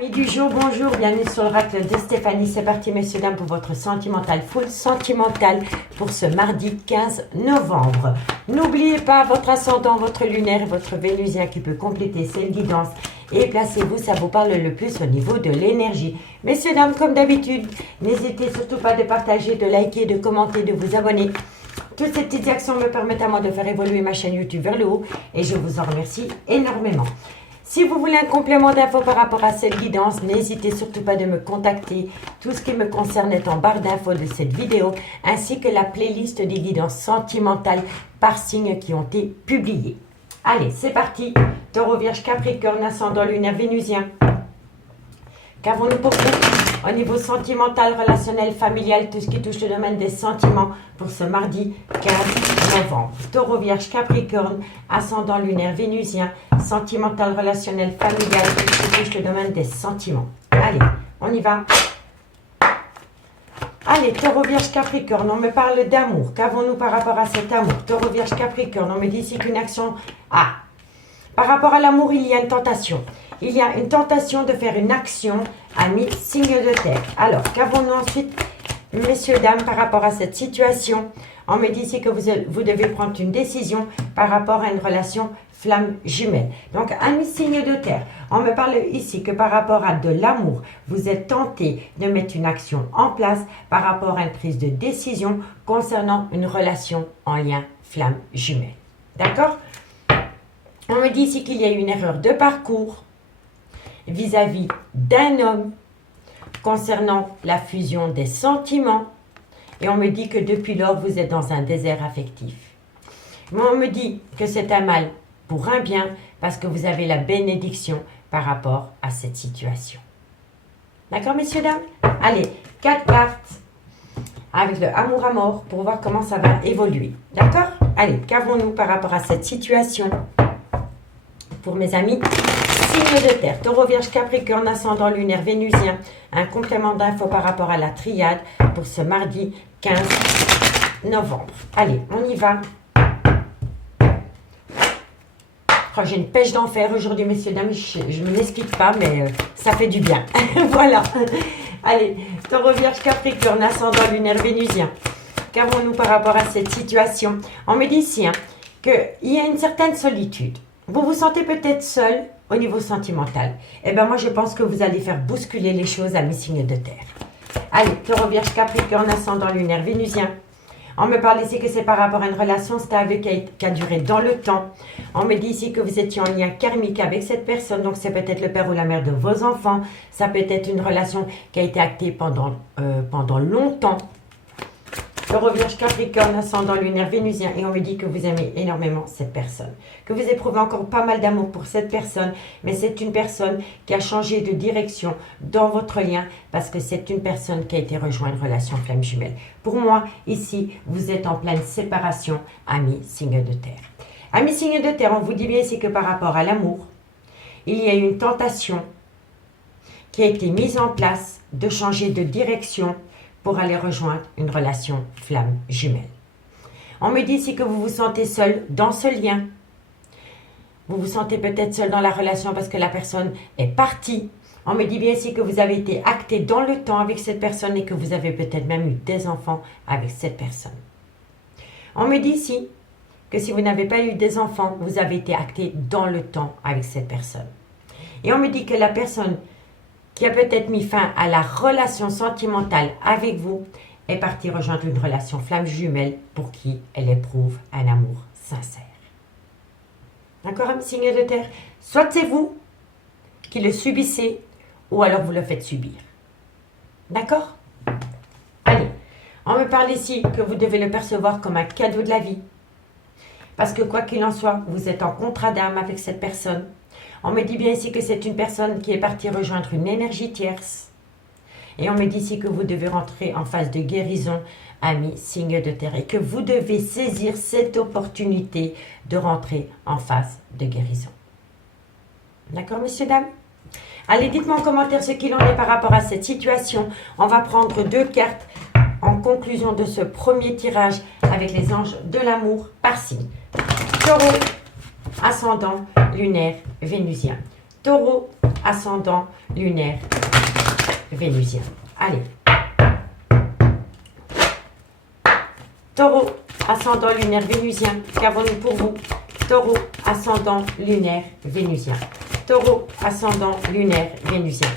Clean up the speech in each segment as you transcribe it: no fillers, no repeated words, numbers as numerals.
Amis du jour, bonjour, bienvenue sur l'oracle de Stéphanie. C'est parti, messieurs, dames, pour votre sentimental full sentimental pour ce mardi 15 novembre. N'oubliez pas votre ascendant, votre lunaire et votre vénusien qui peut compléter cette guidance. Et placez-vous, ça vous parle le plus au niveau de l'énergie. Messieurs, dames, comme d'habitude, n'hésitez surtout pas de partager, de liker, de commenter, de vous abonner. Toutes ces petites actions me permettent à moi de faire évoluer ma chaîne YouTube vers le haut et je vous en remercie énormément. Si vous voulez un complément d'infos par rapport à cette guidance, n'hésitez surtout pas de me contacter. Tout ce qui me concerne est en barre d'infos de cette vidéo, ainsi que la playlist des guidances sentimentales par signe qui ont été publiées. Allez, c'est parti. Taureau, Vierge, Capricorne, ascendant lunaire vénusien. Qu'avons-nous pour vous au niveau sentimental, relationnel, familial, tout ce qui touche le domaine des sentiments pour ce mardi 15 novembre. Taureau, Vierge, Capricorne, ascendant lunaire vénusien, sentimental, relationnel, familial, tout ce qui touche le domaine des sentiments. Allez, on y va. Allez, Taureau, Vierge, Capricorne, on me parle d'amour. Qu'avons-nous par rapport à cet amour? Taureau, Vierge, Capricorne, on me dit ici qu'une action... Ah, par rapport à l'amour, il y a une tentation. Il y a une tentation de faire une action, amis, signe de terre. Alors, qu'avons-nous ensuite, messieurs, dames, par rapport à cette situation? On me dit ici que vous devez prendre une décision par rapport à une relation flamme jumelle. Donc, amis, signe de terre. On me parle ici que par rapport à de l'amour, vous êtes tenté de mettre une action en place par rapport à une prise de décision concernant une relation en lien flamme jumelle. D'accord? On me dit ici qu'il y a eu une erreur de parcours vis-à-vis d'un homme concernant la fusion des sentiments. Et on me dit que depuis lors, vous êtes dans un désert affectif. Mais on me dit que c'est un mal pour un bien parce que vous avez la bénédiction par rapport à cette situation. D'accord, messieurs, dames? Allez, 4 cartes avec le amour à mort pour voir comment ça va évoluer. D'accord? Allez, qu'avons-nous par rapport à cette situation pour mes amis? Signe de terre, Taureau, Vierge, Capricorne, ascendant lunaire vénusien. Un complément d'infos par rapport à la triade pour ce mardi 15 novembre. Allez, on y va. Oh, j'ai une pêche d'enfer aujourd'hui, messieurs, dames. Je ne m'explique pas, mais ça fait du bien. Voilà. Allez, Taureau, Vierge, Capricorne, ascendant lunaire vénusien. Qu'avons-nous par rapport à cette situation? On me dit ici qu'il y a une certaine solitude. Vous vous sentez peut-être seul au niveau sentimental. Eh bien, moi, je pense que vous allez faire bousculer les choses à mes signes de terre. Allez, Taureau, Vierge, Capricorne, ascendant lunaire vénusien. On me parle ici que c'est par rapport à une relation stable qui a duré dans le temps. On me dit ici que vous étiez en lien karmique avec cette personne. Donc, c'est peut-être le père ou la mère de vos enfants. Ça peut être une relation qui a été actée pendant longtemps. Taureau, Vierge, Capricorne, ascendant lunaire vénusien. Et on me dit que vous aimez énormément cette personne. Que vous éprouvez encore pas mal d'amour pour cette personne. Mais c'est une personne qui a changé de direction dans votre lien. Parce que c'est une personne qui a été rejointe une relation flamme jumelle. Pour moi, ici, vous êtes en pleine séparation, amis signe de terre. Amis signe de terre, on vous dit bien ici que par rapport à l'amour, il y a une tentation qui a été mise en place de changer de direction pour aller rejoindre une relation flamme jumelle. On me dit ici que vous vous sentez seul dans ce lien. Vous vous sentez peut-être seul dans la relation parce que la personne est partie. On me dit bien ici que vous avez été acté dans le temps avec cette personne et que vous avez peut-être même eu des enfants avec cette personne. On me dit ici que si vous n'avez pas eu des enfants, vous avez été acté dans le temps avec cette personne. Et on me dit que la personne qui a peut-être mis fin à la relation sentimentale avec vous, est partie rejoindre une relation flamme jumelle pour qui elle éprouve un amour sincère. D'accord, un signe de terre? Soit c'est vous qui le subissez, ou alors vous le faites subir. D'accord? Allez, on me parle ici que vous devez le percevoir comme un cadeau de la vie. Parce que quoi qu'il en soit, vous êtes en contrat d'âme avec cette personne. On me dit bien ici que c'est une personne qui est partie rejoindre une énergie tierce. Et on me dit ici que vous devez rentrer en phase de guérison, amis, signe de terre. Et que vous devez saisir cette opportunité de rentrer en phase de guérison. D'accord, messieurs, dames? Allez, dites-moi en commentaire ce qu'il en est par rapport à cette situation. On va prendre 2 cartes en conclusion de ce premier tirage avec les anges de l'amour par signe. Taureau, ascendant lunaire vénusien. Taureau, ascendant lunaire vénusien. Allez. Taureau, ascendant lunaire vénusien. Qu'avons-nous pour vous? Taureau, ascendant lunaire vénusien. Taureau, ascendant lunaire vénusien.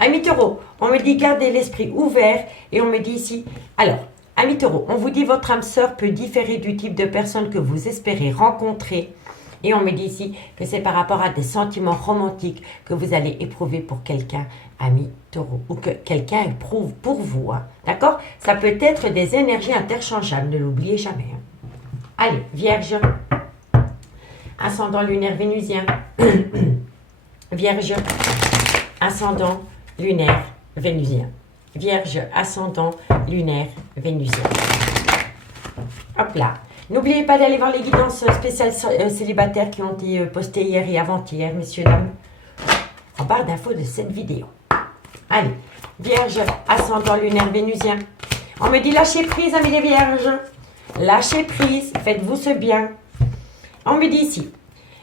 Amis taureau, on me dit gardez l'esprit ouvert et on me dit ici, alors, amis taureau, on vous dit votre âme sœur peut différer du type de personne que vous espérez rencontrer. Et on me dit ici que c'est par rapport à des sentiments romantiques que vous allez éprouver pour quelqu'un, ami taureau, ou que quelqu'un éprouve pour vous. Hein. D'accord? Ça peut être des énergies interchangeables, ne l'oubliez jamais. Hein. Allez, Vierge, ascendant lunaire vénusien. Vierge, ascendant lunaire vénusien. Vierge, ascendant lunaire vénusien. Hop là. N'oubliez pas d'aller voir les guidances spéciales célibataires qui ont été postées hier et avant-hier, messieurs, dames, en barre d'infos de cette vidéo. Allez, Vierge, ascendant lunaire vénusien. On me dit lâchez prise, amis les Vierges. Lâchez prise, faites-vous ce bien. On me dit ici,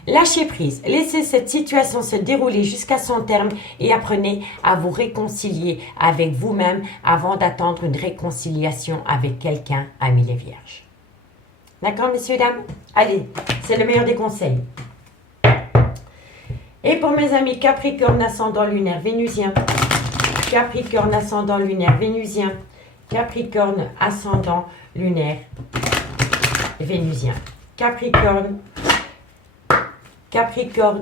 lâchez prise, laissez cette situation se dérouler jusqu'à son terme et apprenez à vous réconcilier avec vous-même avant d'attendre une réconciliation avec quelqu'un, amis les Vierges. D'accord, messieurs, dames? Allez, c'est le meilleur des conseils. Et pour mes amis Capricorne, ascendant lunaire vénusien. Capricorne, ascendant lunaire vénusien. Capricorne, ascendant lunaire vénusien. Capricorne. Capricorne.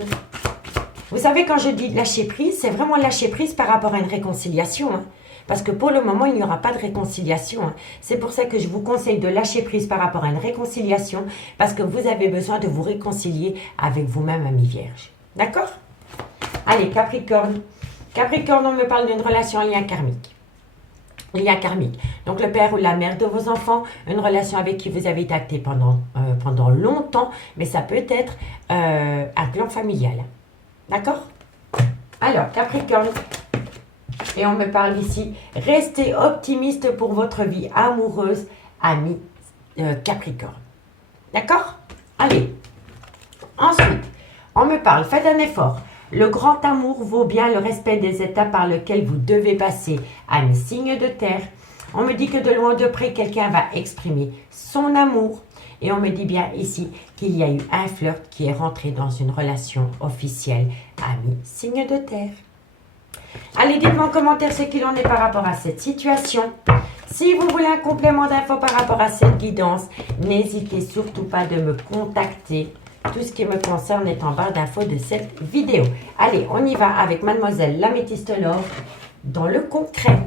Vous savez, quand je dis lâcher prise, c'est vraiment lâcher prise par rapport à une réconciliation. Hein. Parce que pour le moment, il n'y aura pas de réconciliation. Hein. C'est pour ça que je vous conseille de lâcher prise par rapport à une réconciliation. Parce que vous avez besoin de vous réconcilier avec vous-même, ami Vierge. D'accord? Allez, Capricorne. Capricorne, on me parle d'une relation en lien karmique. Lien karmique. Donc, le père ou la mère de vos enfants, une relation avec qui vous avez été acté pendant longtemps. Mais ça peut être un clan familial. D'accord? Alors, Capricorne. Et on me parle ici, restez optimiste pour votre vie amoureuse, ami Capricorne. D'accord? Allez. Ensuite, on me parle, faites un effort. Le grand amour vaut bien le respect des étapes par lesquelles vous devez passer, ami signe de terre. On me dit que de loin ou de près, quelqu'un va exprimer son amour. Et on me dit bien ici qu'il y a eu un flirt qui est rentré dans une relation officielle, ami signe de terre. Allez, dites-moi en commentaire ce qu'il en est par rapport à cette situation. Si vous voulez un complément d'infos par rapport à cette guidance, n'hésitez surtout pas de me contacter. Tout ce qui me concerne est en barre d'infos de cette vidéo. Allez, on y va avec Mademoiselle l'Améthyste l'Or dans le concret.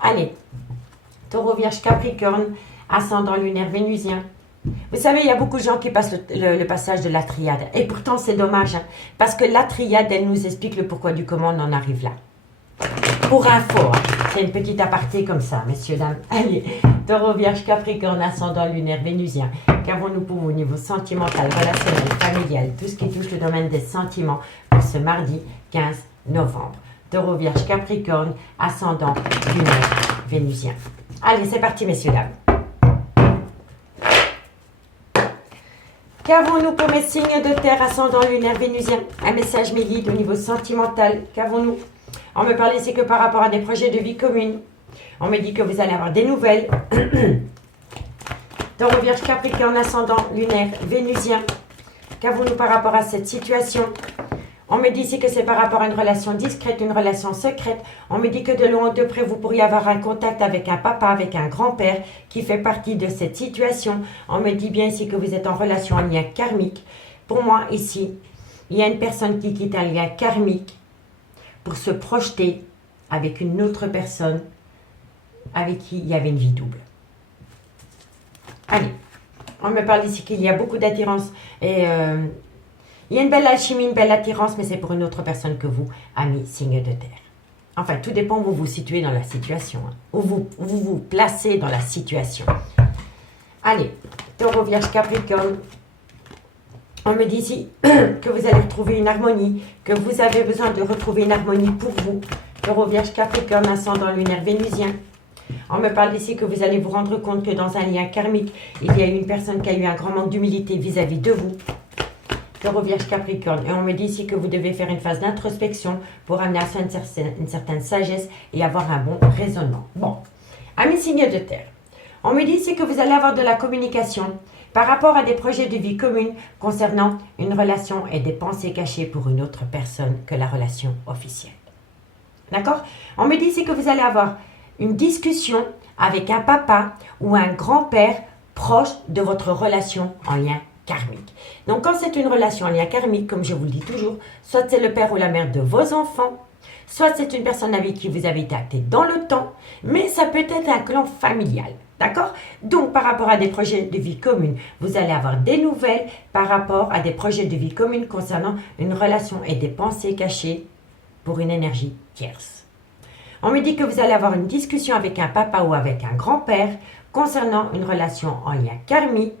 Allez, Taureau, Vierge, Capricorne, ascendant lunaire vénusien. Vous savez, il y a beaucoup de gens qui passent le passage de la triade. Et pourtant, c'est dommage. Hein, parce que la triade, elle nous explique le pourquoi du comment on en arrive là. Pour info, hein, c'est une petite aparté comme ça, messieurs, dames. Allez, Taureau, Vierge, Capricorne, ascendant lunaire vénusien. Qu'avons-nous pour vous au niveau sentimental, relationnel, familial, tout ce qui touche le domaine des sentiments pour ce mardi 15 novembre. Taureau, Vierge, Capricorne, ascendant lunaire vénusien. Allez, c'est parti, messieurs, dames. Qu'avons-nous pour mes signes de terre ascendant lunaire vénusien? Un message mes guides au niveau sentimental. Qu'avons-nous? On me parle ici que par rapport à des projets de vie commune. On me dit que vous allez avoir des nouvelles. Taureau, Vierge, Capricorne, ascendant lunaire vénusien. Qu'avons-nous par rapport à cette situation? On me dit ici que c'est par rapport à une relation discrète, une relation secrète. On me dit que de loin ou de près, vous pourriez avoir un contact avec un papa, avec un grand-père qui fait partie de cette situation. On me dit bien ici que vous êtes en relation en lien karmique. Pour moi, ici, il y a une personne qui quitte un lien karmique pour se projeter avec une autre personne avec qui il y avait une vie double. Allez, on me parle ici qu'il y a beaucoup d'attirance et... il y a une belle alchimie, une belle attirance, mais c'est pour une autre personne que vous, ami signe de terre. Enfin, tout dépend où vous vous situez dans la situation, hein, où vous placez dans la situation. Allez, Taureau, Vierge, Capricorne. On me dit ici que vous allez retrouver une harmonie, que vous avez besoin de retrouver une harmonie pour vous. Taureau, Vierge, Capricorne, ascendant lunaire vénusien. On me parle ici que vous allez vous rendre compte que dans un lien karmique, il y a une personne qui a eu un grand manque d'humilité vis-à-vis de vous. Taureau, Vierge, Capricorne. Et on me dit ici que vous devez faire une phase d'introspection pour amener à soi une certaine sagesse et avoir un bon raisonnement. Bon, amis signes de terre. On me dit ici que vous allez avoir de la communication par rapport à des projets de vie commune concernant une relation et des pensées cachées pour une autre personne que la relation officielle. D'accord? On me dit ici que vous allez avoir une discussion avec un papa ou un grand-père proche de votre relation en lien karmique. Donc, quand c'est une relation en lien karmique, comme je vous le dis toujours, soit c'est le père ou la mère de vos enfants, soit c'est une personne avec qui vous avez été acté dans le temps, mais ça peut être un clan familial. D'accord? Donc, par rapport à des projets de vie commune, vous allez avoir des nouvelles par rapport à des projets de vie commune concernant une relation et des pensées cachées pour une énergie tierce. On me dit que vous allez avoir une discussion avec un papa ou avec un grand-père concernant une relation en lien karmique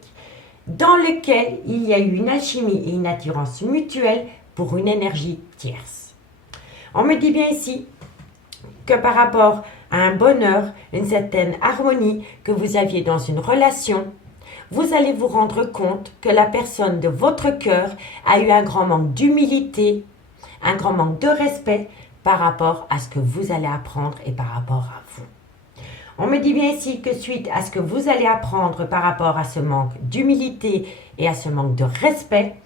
dans lequel il y a eu une alchimie et une attirance mutuelle pour une énergie tierce. On me dit bien ici que par rapport à un bonheur, une certaine harmonie que vous aviez dans une relation, vous allez vous rendre compte que la personne de votre cœur a eu un grand manque d'humilité, un grand manque de respect par rapport à ce que vous allez apprendre et par rapport à vous. On me dit bien ici que suite à ce que vous allez apprendre par rapport à ce manque d'humilité et à ce manque de respect,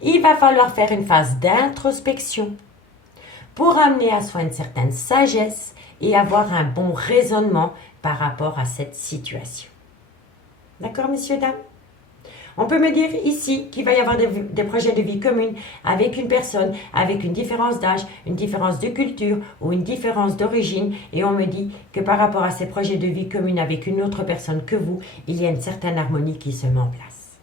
il va falloir faire une phase d'introspection pour amener à soi une certaine sagesse et avoir un bon raisonnement par rapport à cette situation. D'accord, messieurs, dames? On peut me dire ici qu'il va y avoir des projets de vie communes avec une personne, avec une différence d'âge, une différence de culture ou une différence d'origine. Et on me dit que par rapport à ces projets de vie communes avec une autre personne que vous, il y a une certaine harmonie qui se met en place.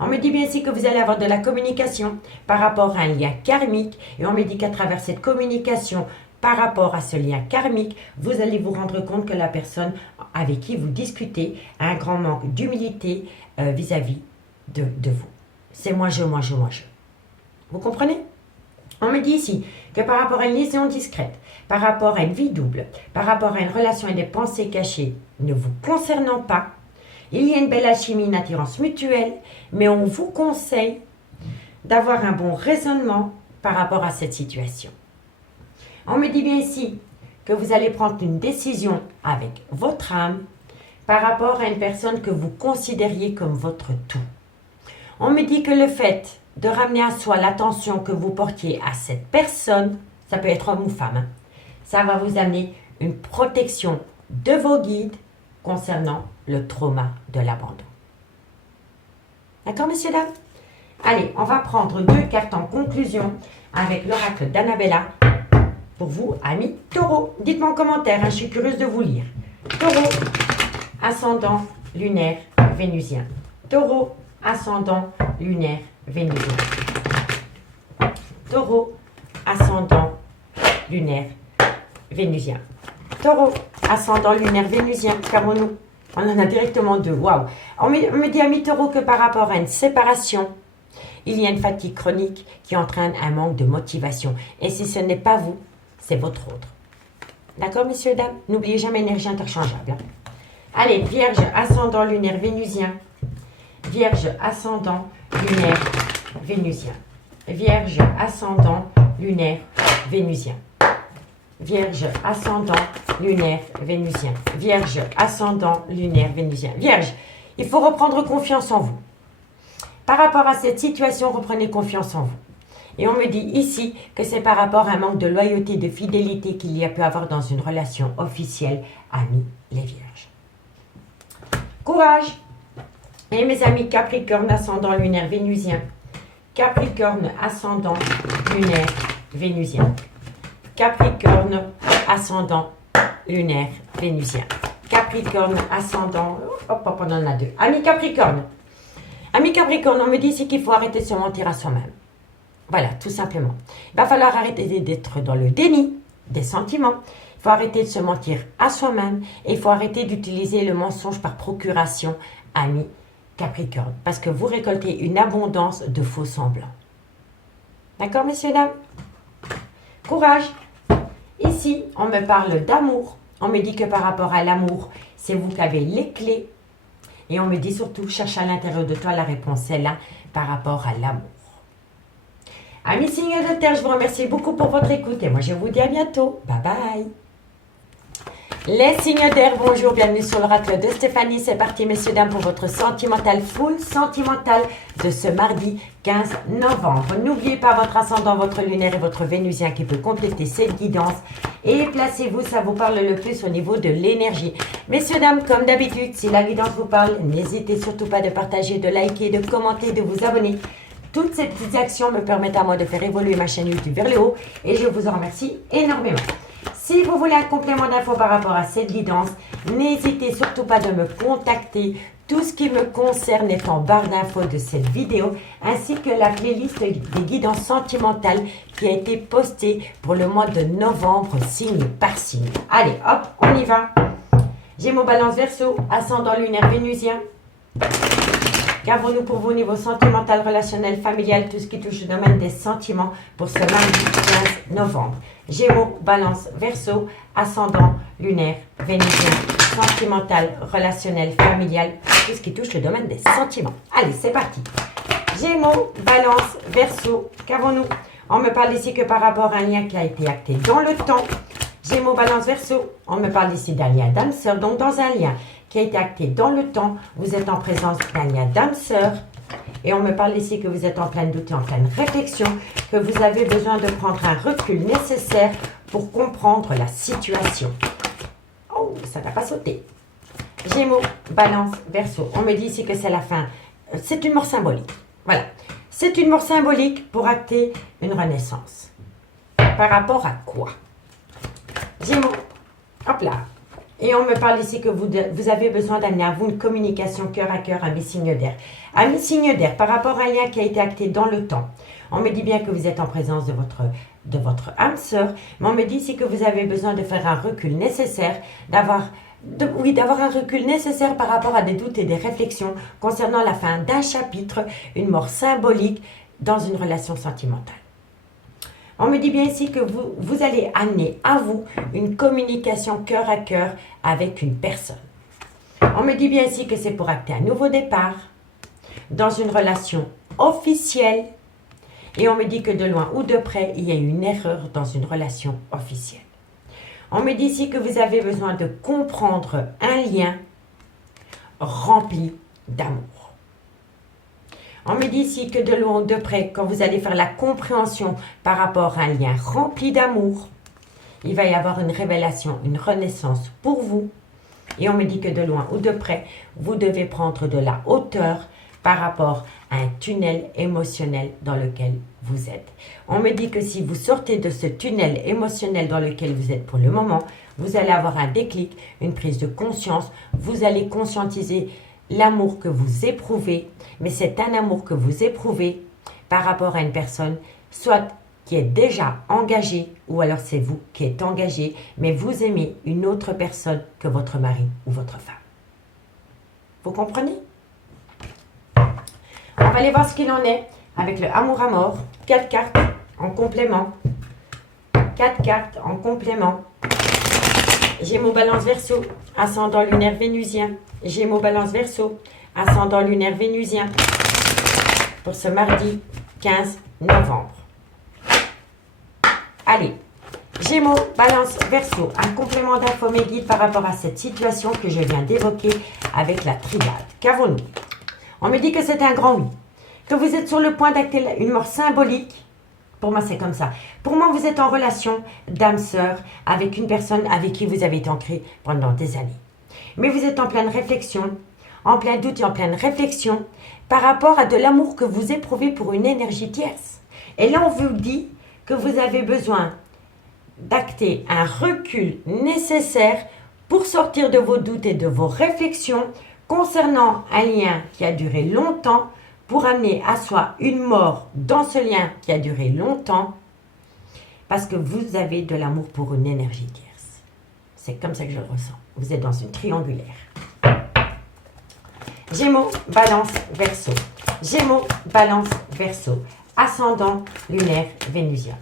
On me dit bien ici que vous allez avoir de la communication par rapport à un lien karmique. Et on me dit qu'à travers cette communication, par rapport à ce lien karmique, vous allez vous rendre compte que la personne avec qui vous discutez a un grand manque d'humilité vis-à-vis de vous. C'est moi, je. Vous comprenez? On me dit ici que par rapport à une liaison discrète, par rapport à une vie double, par rapport à une relation et des pensées cachées ne vous concernant pas, il y a une belle alchimie, une attirance mutuelle, mais on vous conseille d'avoir un bon raisonnement par rapport à cette situation. On me dit bien ici que vous allez prendre une décision avec votre âme par rapport à une personne que vous considériez comme votre tout. On me dit que le fait de ramener à soi l'attention que vous portiez à cette personne, ça peut être homme ou femme, ça va vous amener une protection de vos guides concernant le trauma de l'abandon. D'accord, messieurs, dames? Allez, on va prendre 2 cartes en conclusion avec l'oracle d'Annabella. Pour vous, amis taureaux, dites-moi en commentaire, je suis curieuse de vous lire. Taureau, ascendant, lunaire, vénusien. Taureau, ascendant, lunaire, vénusien. Taureau, ascendant, lunaire, vénusien. Taureau, ascendant, lunaire, vénusien. Qu'avons-nous? On en a directement 2. Waouh! On me dit, amis taureaux, que par rapport à une séparation, il y a une fatigue chronique qui entraîne un manque de motivation. Et si ce n'est pas vous, c'est votre autre. D'accord, messieurs, dames? N'oubliez jamais énergie interchangeable. Hein? Allez, Vierge, ascendant, lunaire, vénusien. Vierge, ascendant, lunaire, vénusien. Vierge, ascendant, lunaire, vénusien. Vierge, ascendant, lunaire, vénusien. Vierge, ascendant, lunaire, vénusien. Vierge, il faut reprendre confiance en vous. Par rapport à cette situation, reprenez confiance en vous. Et on me dit ici que c'est par rapport à un manque de loyauté, de fidélité qu'il y a pu avoir dans une relation officielle, amis les vierges. Courage! Et mes amis Capricorne, ascendant, lunaire, vénusien. Capricorne, ascendant, lunaire, vénusien. Capricorne, ascendant, lunaire, vénusien. Capricorne, ascendant, hop, on en a 2. Amis Capricorne. Amis Capricorne, on me dit ici qu'il faut arrêter de se mentir à soi-même. Voilà, tout simplement. Il va falloir arrêter d'être dans le déni des sentiments. Il faut arrêter de se mentir à soi-même. Et il faut arrêter d'utiliser le mensonge par procuration, amis Capricorne. Parce que vous récoltez une abondance de faux semblants. D'accord, messieurs, dames? Courage! Ici, on me parle d'amour. On me dit que par rapport à l'amour, c'est vous qui avez les clés. Et on me dit surtout, cherche à l'intérieur de toi, la réponse est là par rapport à l'amour. Amis signes de terre, je vous remercie beaucoup pour votre écoute et moi je vous dis à bientôt. Bye bye. Les signes d'air, bonjour, bienvenue sur l'oracle de Stéphanie. C'est parti, messieurs, dames, pour votre sentimental, full sentimental de ce mardi 15 novembre. N'oubliez pas votre ascendant, votre lunaire et votre vénusien qui peut compléter cette guidance. Et placez-vous, ça vous parle le plus au niveau de l'énergie. Messieurs, dames, comme d'habitude, si la guidance vous parle, n'hésitez surtout pas de partager, de liker, de commenter, de vous abonner. Toutes ces petites actions me permettent à moi de faire évoluer ma chaîne YouTube vers le haut et je vous en remercie énormément. Si vous voulez un complément d'infos par rapport à cette guidance, n'hésitez surtout pas de me contacter. Tout ce qui me concerne est en barre d'infos de cette vidéo, ainsi que la playlist des guidances sentimentales qui a été postée pour le mois de novembre, signe par signe. Allez, hop, on y va. Gémeaux, Balance, Verseau, ascendant lunaire vénusien. Qu'avons-nous pour vous au niveau sentimental, relationnel, familial, tout ce qui touche au domaine des sentiments pour ce mardi 15 novembre. Gémeaux, Balance, Verseau, ascendant, lunaire, vénusien, sentimental, relationnel, familial, tout ce qui touche le domaine des sentiments. Allez, c'est parti. Gémeaux, Balance, Verseau, qu'avons-nous? On me parle ici que par rapport à un lien qui a été acté dans le temps. Gémeaux, Balance, Verseau, on me parle ici d'un lien d'âme-sœur, donc dans un lien qui a été acté dans le temps, vous êtes en présence d'un lien d'âme-sœur. Et on me parle ici que vous êtes en plein doute et en pleine réflexion, que vous avez besoin de prendre un recul nécessaire pour comprendre la situation. Oh, ça n'a pas sauté. Gémeaux, Balance, Verseau. On me dit ici que c'est la fin. C'est une mort symbolique. Voilà. C'est une mort symbolique pour acter une renaissance. Par rapport à quoi? Gémeaux, hop là. Et on me parle ici que vous avez besoin d'amener à vous une communication cœur à cœur à mes signes d'air. À mes signes d'air, par rapport à un lien qui a été acté dans le temps. On me dit bien que vous êtes en présence de votre âme sœur, mais on me dit ici que vous avez besoin de faire un recul nécessaire, d'avoir un recul nécessaire par rapport à des doutes et des réflexions concernant la fin d'un chapitre, une mort symbolique dans une relation sentimentale. On me dit bien ici que vous allez amener à vous une communication cœur à cœur avec une personne. On me dit bien ici que c'est pour acter un nouveau départ dans une relation officielle. Et on me dit que de loin ou de près, il y a une erreur dans une relation officielle. On me dit ici que vous avez besoin de comprendre un lien rempli d'amour. On me dit ici que de loin ou de près, quand vous allez faire la compréhension par rapport à un lien rempli d'amour, il va y avoir une révélation, une renaissance pour vous. Et on me dit que de loin ou de près, vous devez prendre de la hauteur par rapport à un tunnel émotionnel dans lequel vous êtes. On me dit que si vous sortez de ce tunnel émotionnel dans lequel vous êtes pour le moment, vous allez avoir un déclic, une prise de conscience, vous allez conscientiser l'amour que vous éprouvez, mais c'est un amour que vous éprouvez par rapport à une personne, soit qui est déjà engagée, ou alors c'est vous qui êtes engagé, mais vous aimez une autre personne que votre mari ou votre femme. Vous comprenez? On va aller voir ce qu'il en est avec le amour à mort. 4 cartes en complément. 4 cartes en complément. Gémeaux, Balance, Verseau, ascendant lunaire vénusien. Gémeaux, Balance, Verseau, ascendant lunaire vénusien pour ce mardi 15 novembre. Allez, Gémeaux, Balance, Verseau, un complément d'info mes guides par rapport à cette situation que je viens d'évoquer avec la triade. Qu'avons-nous? On me dit que c'est un grand oui, que vous êtes sur le point d'acter une mort symbolique. Pour moi, c'est comme ça. Pour moi, vous êtes en relation d'âme-sœur avec une personne avec qui vous avez été ancré pendant des années. Mais vous êtes en pleine réflexion, en plein doute et en pleine réflexion par rapport à de l'amour que vous éprouvez pour une énergie tierce. Et là, on vous dit que vous avez besoin d'acter un recul nécessaire pour sortir de vos doutes et de vos réflexions concernant un lien qui a duré longtemps, pour amener à soi une mort dans ce lien qui a duré longtemps, parce que vous avez de l'amour pour une énergie tierce. C'est comme ça que je le ressens. Vous êtes dans une triangulaire. Gémeaux, Balance, Verseau. Gémeaux, Balance, Verseau. Ascendant lunaire vénusien.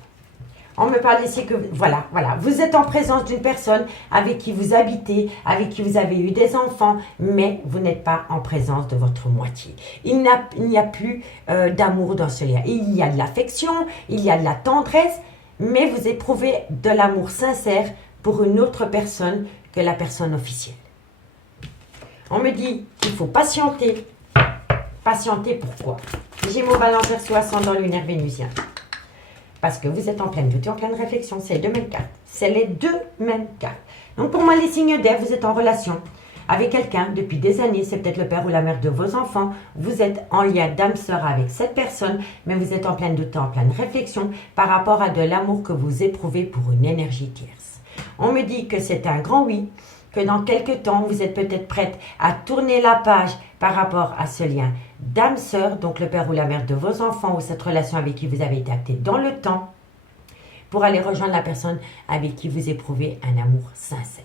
On me parle ici que, voilà, vous êtes en présence d'une personne avec qui vous habitez, avec qui vous avez eu des enfants, mais vous n'êtes pas en présence de votre moitié. Il n'y a plus d'amour dans ce lien. Il y a de l'affection, il y a de la tendresse, mais vous éprouvez de l'amour sincère pour une autre personne que la personne officielle. On me dit qu'il faut patienter. Patienter pourquoi? Gémeaux, Balance, Verseau, ascendant lunaire vénusien. Parce que vous êtes en pleine doute et en pleine réflexion. C'est les deux mêmes cartes. C'est les deux mêmes cartes. Donc pour moi, les signes d'air, vous êtes en relation avec quelqu'un depuis des années. C'est peut-être le père ou la mère de vos enfants. Vous êtes en lien d'âme-sœur avec cette personne, mais vous êtes en pleine doute et en pleine réflexion par rapport à de l'amour que vous éprouvez pour une énergie tierce. On me dit que c'est un grand oui, que dans quelques temps, vous êtes peut-être prête à tourner la page par rapport à ce lien d'âme-sœur, donc le père ou la mère de vos enfants ou cette relation avec qui vous avez été acté dans le temps, pour aller rejoindre la personne avec qui vous éprouvez un amour sincère.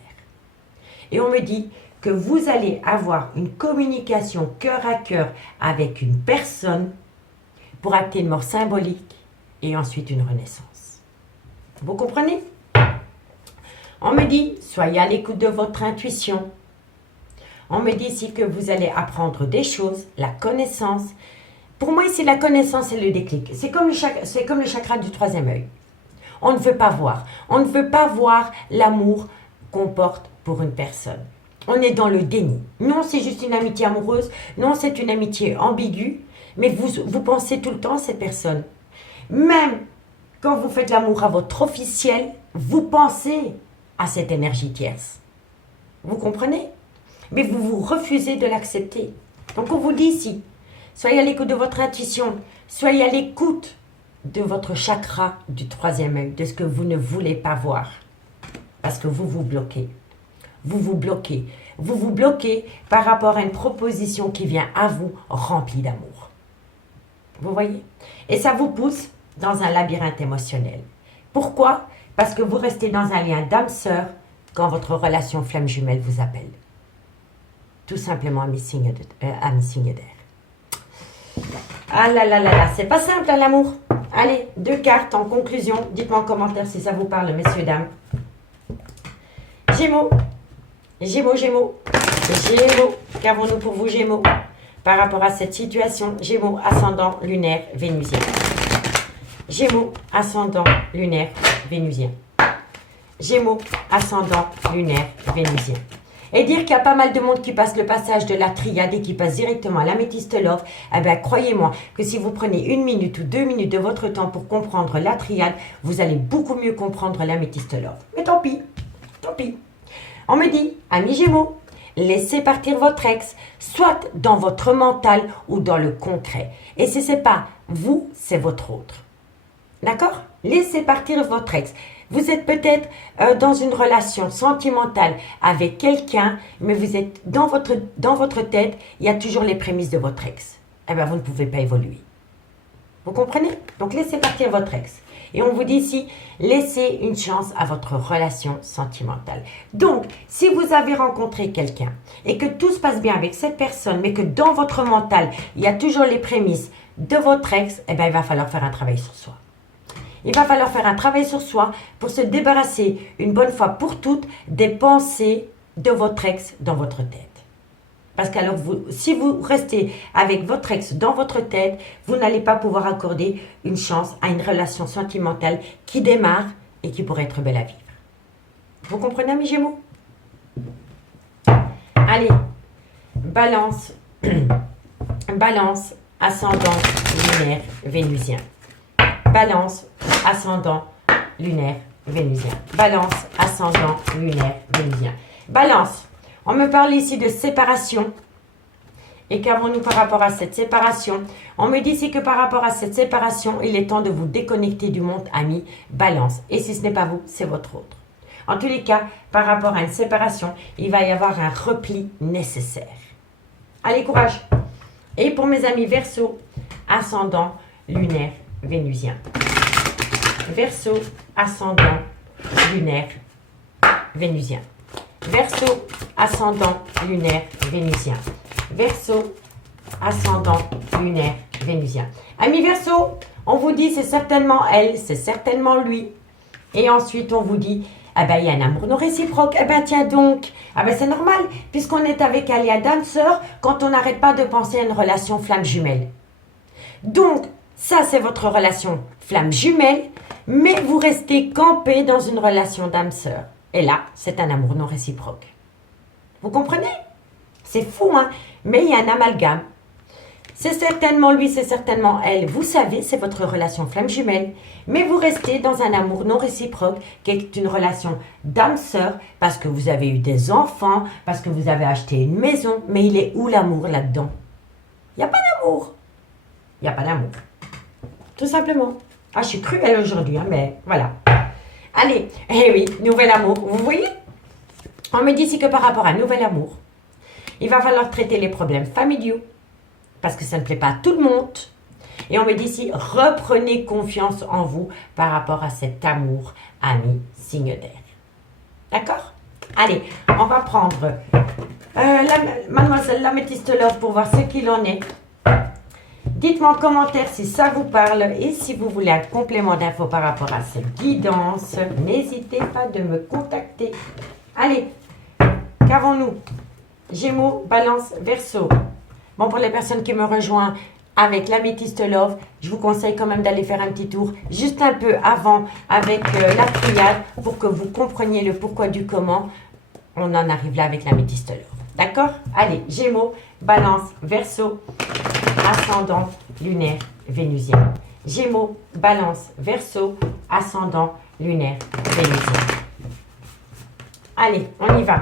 Et on me dit que vous allez avoir une communication cœur à cœur avec une personne pour acter une mort symbolique et ensuite une renaissance. Vous comprenez? On me dit, soyez à l'écoute de votre intuition. On me dit ici que vous allez apprendre des choses, la connaissance. Pour moi ici, la connaissance est le déclic. C'est comme le chakra du troisième œil. On ne veut pas voir. On ne veut pas voir l'amour qu'on porte pour une personne. On est dans le déni. Non, c'est juste une amitié amoureuse. Non, c'est une amitié ambiguë. Mais vous pensez tout le temps à cette personne. Même quand vous faites l'amour à votre officiel, vous pensez à cette énergie tierce. Vous comprenez? Mais vous refusez de l'accepter. Donc on vous dit ici, soyez à l'écoute de votre intuition, soyez à l'écoute de votre chakra du troisième œil, de ce que vous ne voulez pas voir. Parce que vous vous bloquez. Vous vous bloquez. Vous vous bloquez par rapport à une proposition qui vient à vous remplie d'amour. Vous voyez? Et ça vous pousse dans un labyrinthe émotionnel. Pourquoi? Parce que vous restez dans un lien d'âme-sœur quand votre relation flamme jumelle vous appelle. Tout simplement à mes signes d'air. Ah là là là là, c'est pas simple à l'amour. Allez, 2 cartes en conclusion. Dites-moi en commentaire si ça vous parle, messieurs, dames. Gémeaux. Gémeaux, Gémeaux. Gémeaux. Qu'avons-nous pour vous, Gémeaux? Par rapport à cette situation, Gémeaux, ascendant lunaire vénusien. Gémeaux, ascendant lunaire vénusien. Gémeaux, ascendant lunaire vénusien. Et dire qu'il y a pas mal de monde qui passe le passage de la triade et qui passe directement à l'améthyste love, eh bien, croyez-moi que si vous prenez 1 minute ou 2 minutes de votre temps pour comprendre la triade, vous allez beaucoup mieux comprendre l'améthyste love. Mais tant pis, tant pis. On me dit, amis Gémeaux, laissez partir votre ex, soit dans votre mental ou dans le concret. Et si ce n'est pas vous, c'est votre autre. D'accord? Laissez partir votre ex. Vous êtes peut-être dans une relation sentimentale avec quelqu'un, mais vous êtes dans votre tête, il y a toujours les prémices de votre ex. Eh bien, vous ne pouvez pas évoluer. Vous comprenez? Donc, laissez partir votre ex. Et on vous dit ici, laissez une chance à votre relation sentimentale. Donc, si vous avez rencontré quelqu'un et que tout se passe bien avec cette personne, mais que dans votre mental, il y a toujours les prémices de votre ex, eh bien, il va falloir faire un travail sur soi. Il va falloir faire un travail sur soi pour se débarrasser une bonne fois pour toutes des pensées de votre ex dans votre tête. Parce que si vous restez avec votre ex dans votre tête, vous n'allez pas pouvoir accorder une chance à une relation sentimentale qui démarre et qui pourrait être belle à vivre. Vous comprenez, mes Gémeaux? Allez, Balance, Balance, ascendant lunaire vénusien. Balance, ascendant lunaire vénusien. Balance, ascendant lunaire vénusien. Balance, on me parle ici de séparation. Et qu'avons-nous par rapport à cette séparation? On me dit ici que par rapport à cette séparation, il est temps de vous déconnecter du monde ami Balance. Et si ce n'est pas vous, c'est votre autre. En tous les cas, par rapport à une séparation, il va y avoir un repli nécessaire. Allez, courage! Et pour mes amis Verseau, ascendant lunaire vénusien. Verseau, ascendant lunaire vénusien. Verseau, ascendant lunaire vénusien. Verseau, ascendant lunaire vénusien. Amis Verseau, on vous dit c'est certainement elle, c'est certainement lui. Et ensuite, on vous dit, ah ben, il y a un amour non réciproque. Eh ben, tiens donc. Ah ben, c'est normal, puisqu'on est avec Alia Dancer quand on n'arrête pas de penser à une relation flamme jumelle. Donc, ça, c'est votre relation flamme jumelle, mais vous restez campé dans une relation d'âme sœur. Et là, c'est un amour non réciproque. Vous comprenez? C'est fou, hein? Mais il y a un amalgame. C'est certainement lui, c'est certainement elle. Vous savez, c'est votre relation flamme jumelle. Mais vous restez dans un amour non réciproque, qui est une relation d'âme sœur, parce que vous avez eu des enfants, parce que vous avez acheté une maison. Mais il est où l'amour là-dedans? Il n'y a pas d'amour. Il n'y a pas d'amour. Tout simplement. Ah, je suis cruelle aujourd'hui, hein, mais voilà. Allez, eh oui, nouvel amour. Vous voyez? On me dit ici que par rapport à un nouvel amour, il va falloir traiter les problèmes familiaux, parce que ça ne plaît pas à tout le monde. Et on me dit ici, reprenez confiance en vous par rapport à cet amour, ami, signe d'air. D'accord? Allez, on va prendre mademoiselle l'améthyste love pour voir ce qu'il en est. Dites-moi en commentaire si ça vous parle et si vous voulez un complément d'infos par rapport à cette guidance. N'hésitez pas de me contacter. Allez, qu'avons-nous? Gémeaux, Balance, Verseau. Bon, pour les personnes qui me rejoignent avec l'améthyste love, je vous conseille quand même d'aller faire un petit tour juste un peu avant avec la triade pour que vous compreniez le pourquoi du comment. On en arrive là avec l'améthyste love. D'accord? Allez, Gémeaux, Balance, Verseau, ascendant, lunaire, vénusien. Gémeaux, Balance, Verseau, ascendant, lunaire, vénusien. Allez, on y va.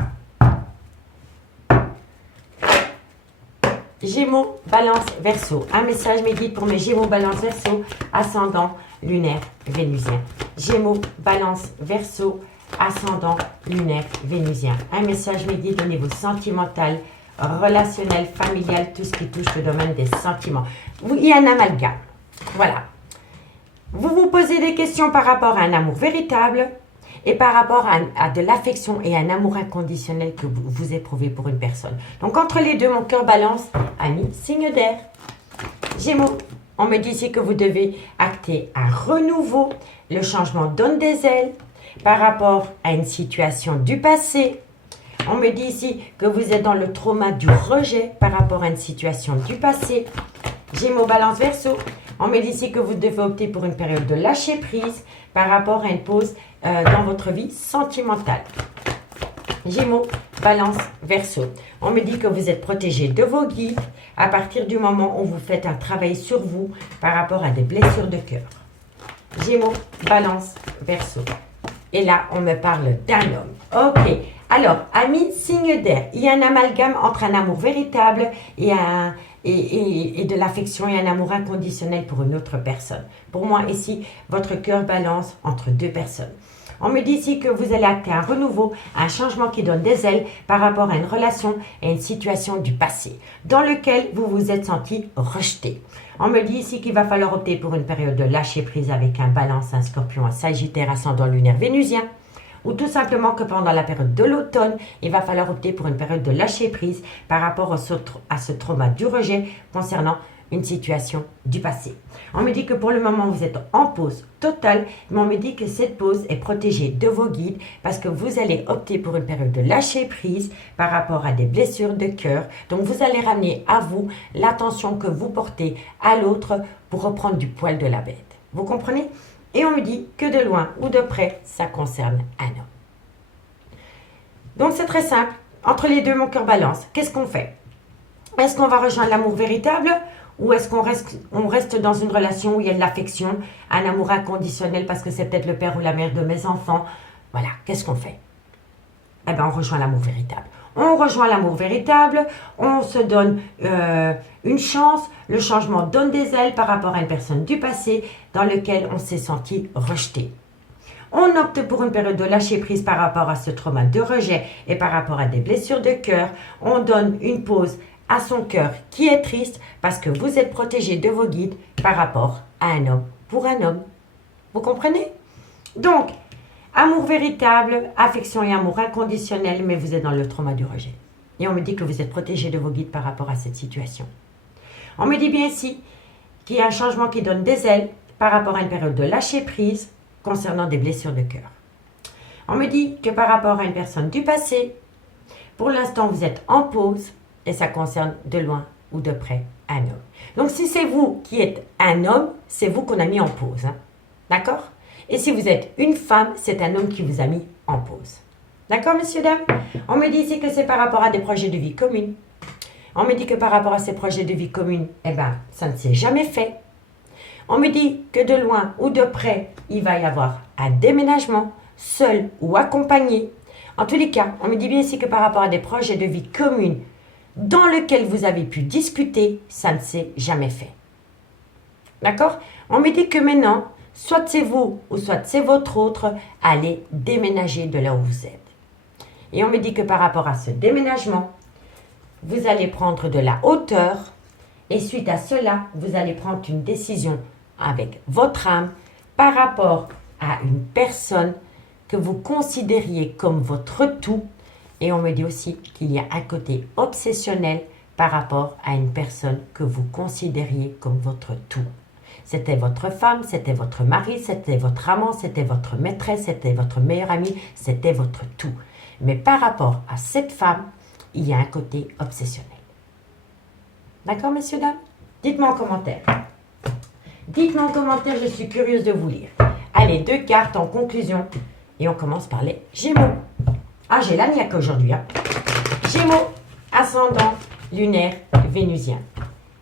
Gémeaux, Balance, Verseau. Un message mes guides pour mes Gémeaux, Balance, Verseau, ascendant, lunaire, vénusien. Gémeaux, Balance, Verseau, ascendant, lunaire, vénusien. Un message mes guides au niveau sentimental, relationnel, familial, tout ce qui touche le domaine des sentiments. Il y a un amalgame. Voilà. Vous vous posez des questions par rapport à un amour véritable et par rapport à de l'affection et un amour inconditionnel que vous éprouvez pour une personne. Donc, entre les deux, mon cœur balance, ami, signe d'air. Gémeaux, on me dit ici que vous devez acter un renouveau. Le changement donne des ailes par rapport à une situation du passé. On me dit ici que vous êtes dans le trauma du rejet par rapport à une situation du passé. Gémeaux, Balance, Verseau. On me dit ici que vous devez opter pour une période de lâcher prise par rapport à une pause dans votre vie sentimentale. Gémeaux, Balance, Verseau. On me dit que vous êtes protégé de vos guides à partir du moment où vous faites un travail sur vous par rapport à des blessures de cœur. Gémeaux, Balance, Verseau. Et là, on me parle d'un homme. Ok. Alors, amis, signe d'air. Il y a un amalgame entre un amour véritable et de l'affection et un amour inconditionnel pour une autre personne. Pour moi, ici, votre cœur balance entre deux personnes. On me dit ici que vous allez acter un renouveau, un changement qui donne des ailes par rapport à une relation et une situation du passé, dans lequel vous vous êtes senti rejeté. On me dit ici qu'il va falloir opter pour une période de lâcher prise avec un Balance, un Scorpion, un Sagittaire, ascendant lunaire vénusien, ou tout simplement que pendant la période de l'automne, il va falloir opter pour une période de lâcher prise par rapport à ce trauma du rejet concernant une situation du passé. On me dit que pour le moment, vous êtes en pause totale, mais on me dit que cette pause est protégée de vos guides parce que vous allez opter pour une période de lâcher prise par rapport à des blessures de cœur. Donc, vous allez ramener à vous l'attention que vous portez à l'autre pour reprendre du poil de la bête. Vous comprenez? Et on me dit que de loin ou de près, ça concerne un homme. Donc, c'est très simple. Entre les deux, mon cœur balance. Qu'est-ce qu'on fait? Est-ce qu'on va rejoindre l'amour véritable ou est-ce qu'on reste dans une relation où il y a de l'affection, un amour inconditionnel parce que c'est peut-être le père ou la mère de mes enfants? Voilà, qu'est-ce qu'on fait? Eh bien, on rejoint l'amour véritable. On rejoint l'amour véritable, on se donne une chance, le changement donne des ailes par rapport à une personne du passé dans laquelle on s'est senti rejeté. On opte pour une période de lâcher prise par rapport à ce trauma de rejet et par rapport à des blessures de cœur. On donne une pause à son cœur qui est triste parce que vous êtes protégé de vos guides par rapport à un homme pour un homme. Vous comprenez? Donc, amour véritable, affection et amour inconditionnel, mais vous êtes dans le trauma du rejet. Et on me dit que vous êtes protégé de vos guides par rapport à cette situation. On me dit bien ici qu'il y a un changement qui donne des ailes par rapport à une période de lâcher prise concernant des blessures de cœur. On me dit que par rapport à une personne du passé, pour l'instant, vous êtes en pause et ça concerne de loin ou de près un homme. Donc, si c'est vous qui êtes un homme, c'est vous qu'on a mis en pause. Hein? D'accord? Et si vous êtes une femme, c'est un homme qui vous a mis en pause. D'accord, messieurs, dames? On me dit ici que c'est par rapport à des projets de vie communes. On me dit que par rapport à ces projets de vie communes, eh ben, ça ne s'est jamais fait. On me dit que de loin ou de près, il va y avoir un déménagement, seul ou accompagné. En tous les cas, on me dit bien ici que par rapport à des projets de vie communes dans lesquels vous avez pu discuter, ça ne s'est jamais fait. D'accord? On me dit que maintenant, soit c'est vous ou soit c'est votre autre, allez déménager de là où vous êtes. Et on me dit que par rapport à ce déménagement, vous allez prendre de la hauteur et suite à cela, vous allez prendre une décision avec votre âme par rapport à une personne que vous considériez comme votre tout. Et on me dit aussi qu'il y a un côté obsessionnel par rapport à une personne que vous considériez comme votre tout. C'était votre femme, c'était votre mari, c'était votre amant, c'était votre maîtresse, c'était votre meilleure amie, c'était votre tout. Mais par rapport à cette femme, il y a un côté obsessionnel. D'accord, messieurs, dames? Dites-moi en commentaire. Dites-moi en commentaire, je suis curieuse de vous lire. Allez, 2 cartes en conclusion. Et on commence par les Gémeaux. Ah, j'ai la niaque aujourd'hui. Hein. Gémeaux, ascendant, lunaire, vénusien.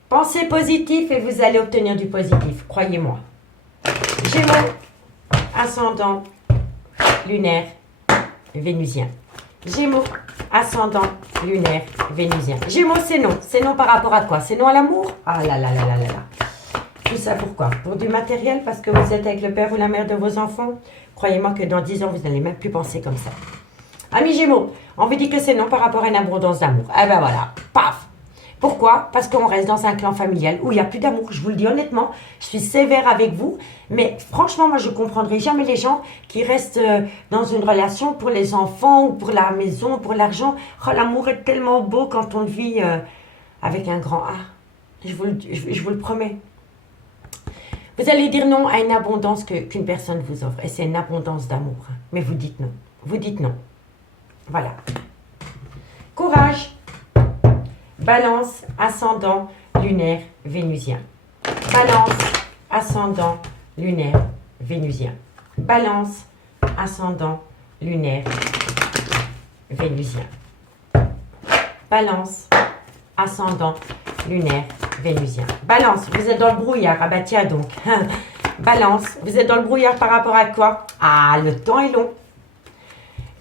Pensez positif et vous allez obtenir du positif, croyez-moi. Gémeaux, ascendant, lunaire, vénusien. Gémeaux, ascendant, lunaire, vénusien. Gémeaux, c'est non. C'est non par rapport à quoi? C'est non à l'amour? Ah là là là là là là. Tout ça pourquoi? Pour du matériel, parce que vous êtes avec le père ou la mère de vos enfants? Croyez-moi que dans 10 ans, vous n'allez même plus penser comme ça. Amis Gémeaux, on vous dit que c'est non par rapport à une abondance d'amour. Eh ben voilà, paf! Pourquoi? Parce qu'on reste dans un clan familial où il n'y a plus d'amour. Je vous le dis honnêtement, je suis sévère avec vous. Mais franchement, moi, je ne comprendrai jamais les gens qui restent dans une relation pour les enfants ou pour la maison, pour l'argent. Oh, l'amour est tellement beau quand on le vit avec un grand A. Je vous le promets. Vous allez dire non à une abondance qu'une personne vous offre. Et c'est une abondance d'amour. Hein. Mais vous dites non. Vous dites non. Voilà. Courage. Balance, ascendant, lunaire, vénusien. Balance, ascendant, lunaire, vénusien. Balance, ascendant, lunaire, vénusien. Balance, ascendant, lunaire, vénusien. Balance, vous êtes dans le brouillard. Ah bah tiens donc. Balance, vous êtes dans le brouillard par rapport à quoi? Ah, le temps est long.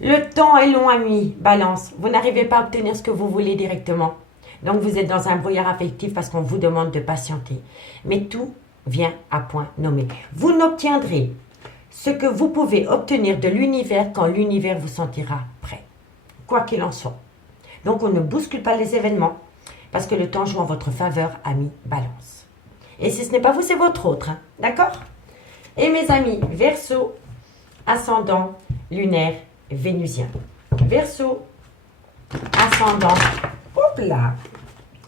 Le temps est long, amis. Balance, vous n'arrivez pas à obtenir ce que vous voulez directement. Donc, vous êtes dans un brouillard affectif parce qu'on vous demande de patienter. Mais tout vient à point nommé. Vous n'obtiendrez ce que vous pouvez obtenir de l'univers quand l'univers vous sentira prêt. Quoi qu'il en soit. Donc, on ne bouscule pas les événements parce que le temps joue en votre faveur, amis Balance. Et si ce n'est pas vous, c'est votre autre. Hein, d'accord? Et mes amis, Verseau, ascendant, lunaire, vénusien. Verseau, ascendant, hop là,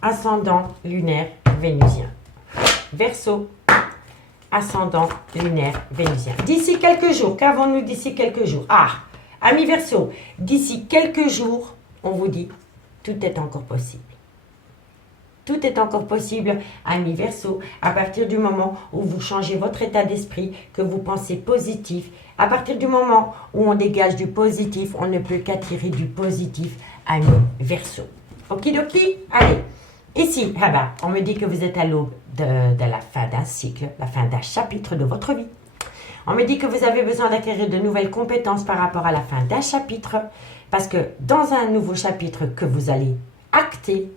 ascendant, lunaire, vénusien. Verseau, ascendant, lunaire, vénusien. D'ici quelques jours, qu'avons-nous d'ici quelques jours? Ah, amis Verseau, d'ici quelques jours, on vous dit, tout est encore possible. Tout est encore possible, amis Verseau, à partir du moment où vous changez votre état d'esprit, que vous pensez positif. À partir du moment où on dégage du positif, on ne peut qu'attirer du positif, amis Verseau. Okidoki, allez. Ici, ah ben, on me dit que vous êtes à l'aube de la fin d'un cycle, la fin d'un chapitre de votre vie. On me dit que vous avez besoin d'acquérir de nouvelles compétences par rapport à la fin d'un chapitre, parce que dans un nouveau chapitre que vous allez acter,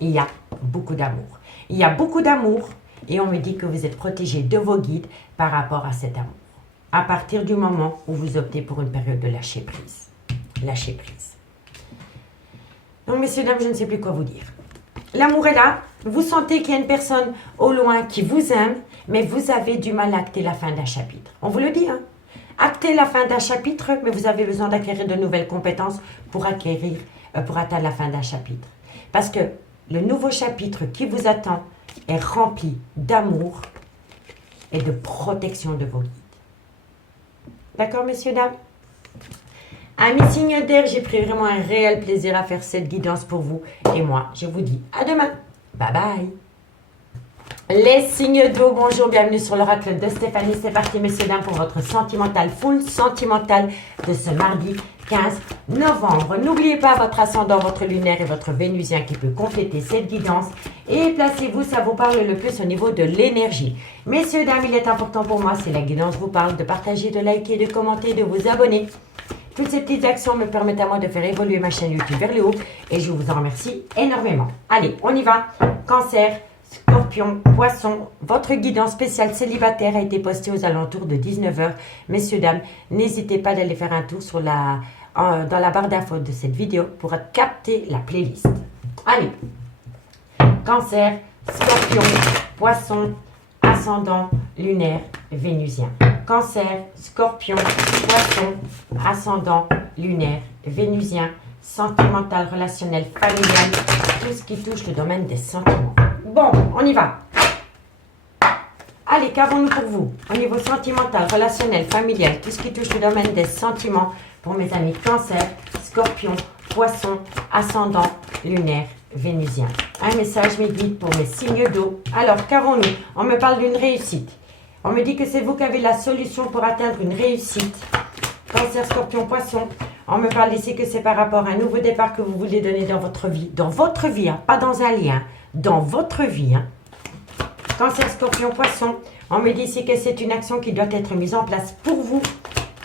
il y a beaucoup d'amour. Il y a beaucoup d'amour et on me dit que vous êtes protégé de vos guides par rapport à cet amour. À partir du moment où vous optez pour une période de lâcher prise. Lâcher prise. Donc, messieurs, dames, je ne sais plus quoi vous dire. L'amour est là. Vous sentez qu'il y a une personne au loin qui vous aime, mais vous avez du mal à acter la fin d'un chapitre. On vous le dit, hein? Actez la fin d'un chapitre, mais vous avez besoin d'acquérir de nouvelles compétences pour atteindre la fin d'un chapitre. Parce que le nouveau chapitre qui vous attend est rempli d'amour et de protection de vos guides. D'accord, messieurs, dames? Amis signes d'air, j'ai pris vraiment un réel plaisir à faire cette guidance pour vous. Et moi, je vous dis à demain. Bye bye. Les signes d'eau, bonjour, bienvenue sur l'oracle de Stéphanie. C'est parti, messieurs, dames, pour votre sentimental, full sentimental de ce mardi 15 novembre. N'oubliez pas votre ascendant, votre lunaire et votre vénusien qui peut compléter cette guidance. Et placez-vous, ça vous parle le plus au niveau de l'énergie. Messieurs, dames, il est important pour moi, si la guidance vous parle, de partager, de liker, de commenter, de vous abonner. Toutes ces petites actions me permettent à moi de faire évoluer ma chaîne YouTube vers le haut et je vous en remercie énormément. Allez, on y va. Cancer, Scorpion, Poisson, votre guidance spéciale célibataire a été postée aux alentours de 19 h. Messieurs, dames, n'hésitez pas d'aller faire un tour sur dans la barre d'infos de cette vidéo pour capter la playlist. Allez, Cancer, Scorpion, Poisson, ascendant, lunaire, vénusien. Cancer, Scorpion, Poisson, ascendant, lunaire, vénusien, sentimental, relationnel, familial, tout ce qui touche le domaine des sentiments. Bon, on y va. Allez, qu'avons-nous pour vous? Au niveau sentimental, relationnel, familial, tout ce qui touche le domaine des sentiments pour mes amis Cancer, Scorpion, Poisson, ascendant, lunaire, vénusien. Un message me guide pour mes signes d'eau. Alors, qu'avons-nous? On me parle d'une réussite. On me dit que c'est vous qui avez la solution pour atteindre une réussite. Cancer, Scorpion, Poisson. On me parle ici que c'est par rapport à un nouveau départ que vous voulez donner dans votre vie. Dans votre vie, hein, pas dans un lien. Dans votre vie. Hein. Cancer, Scorpion, Poisson. On me dit ici que c'est une action qui doit être mise en place pour vous.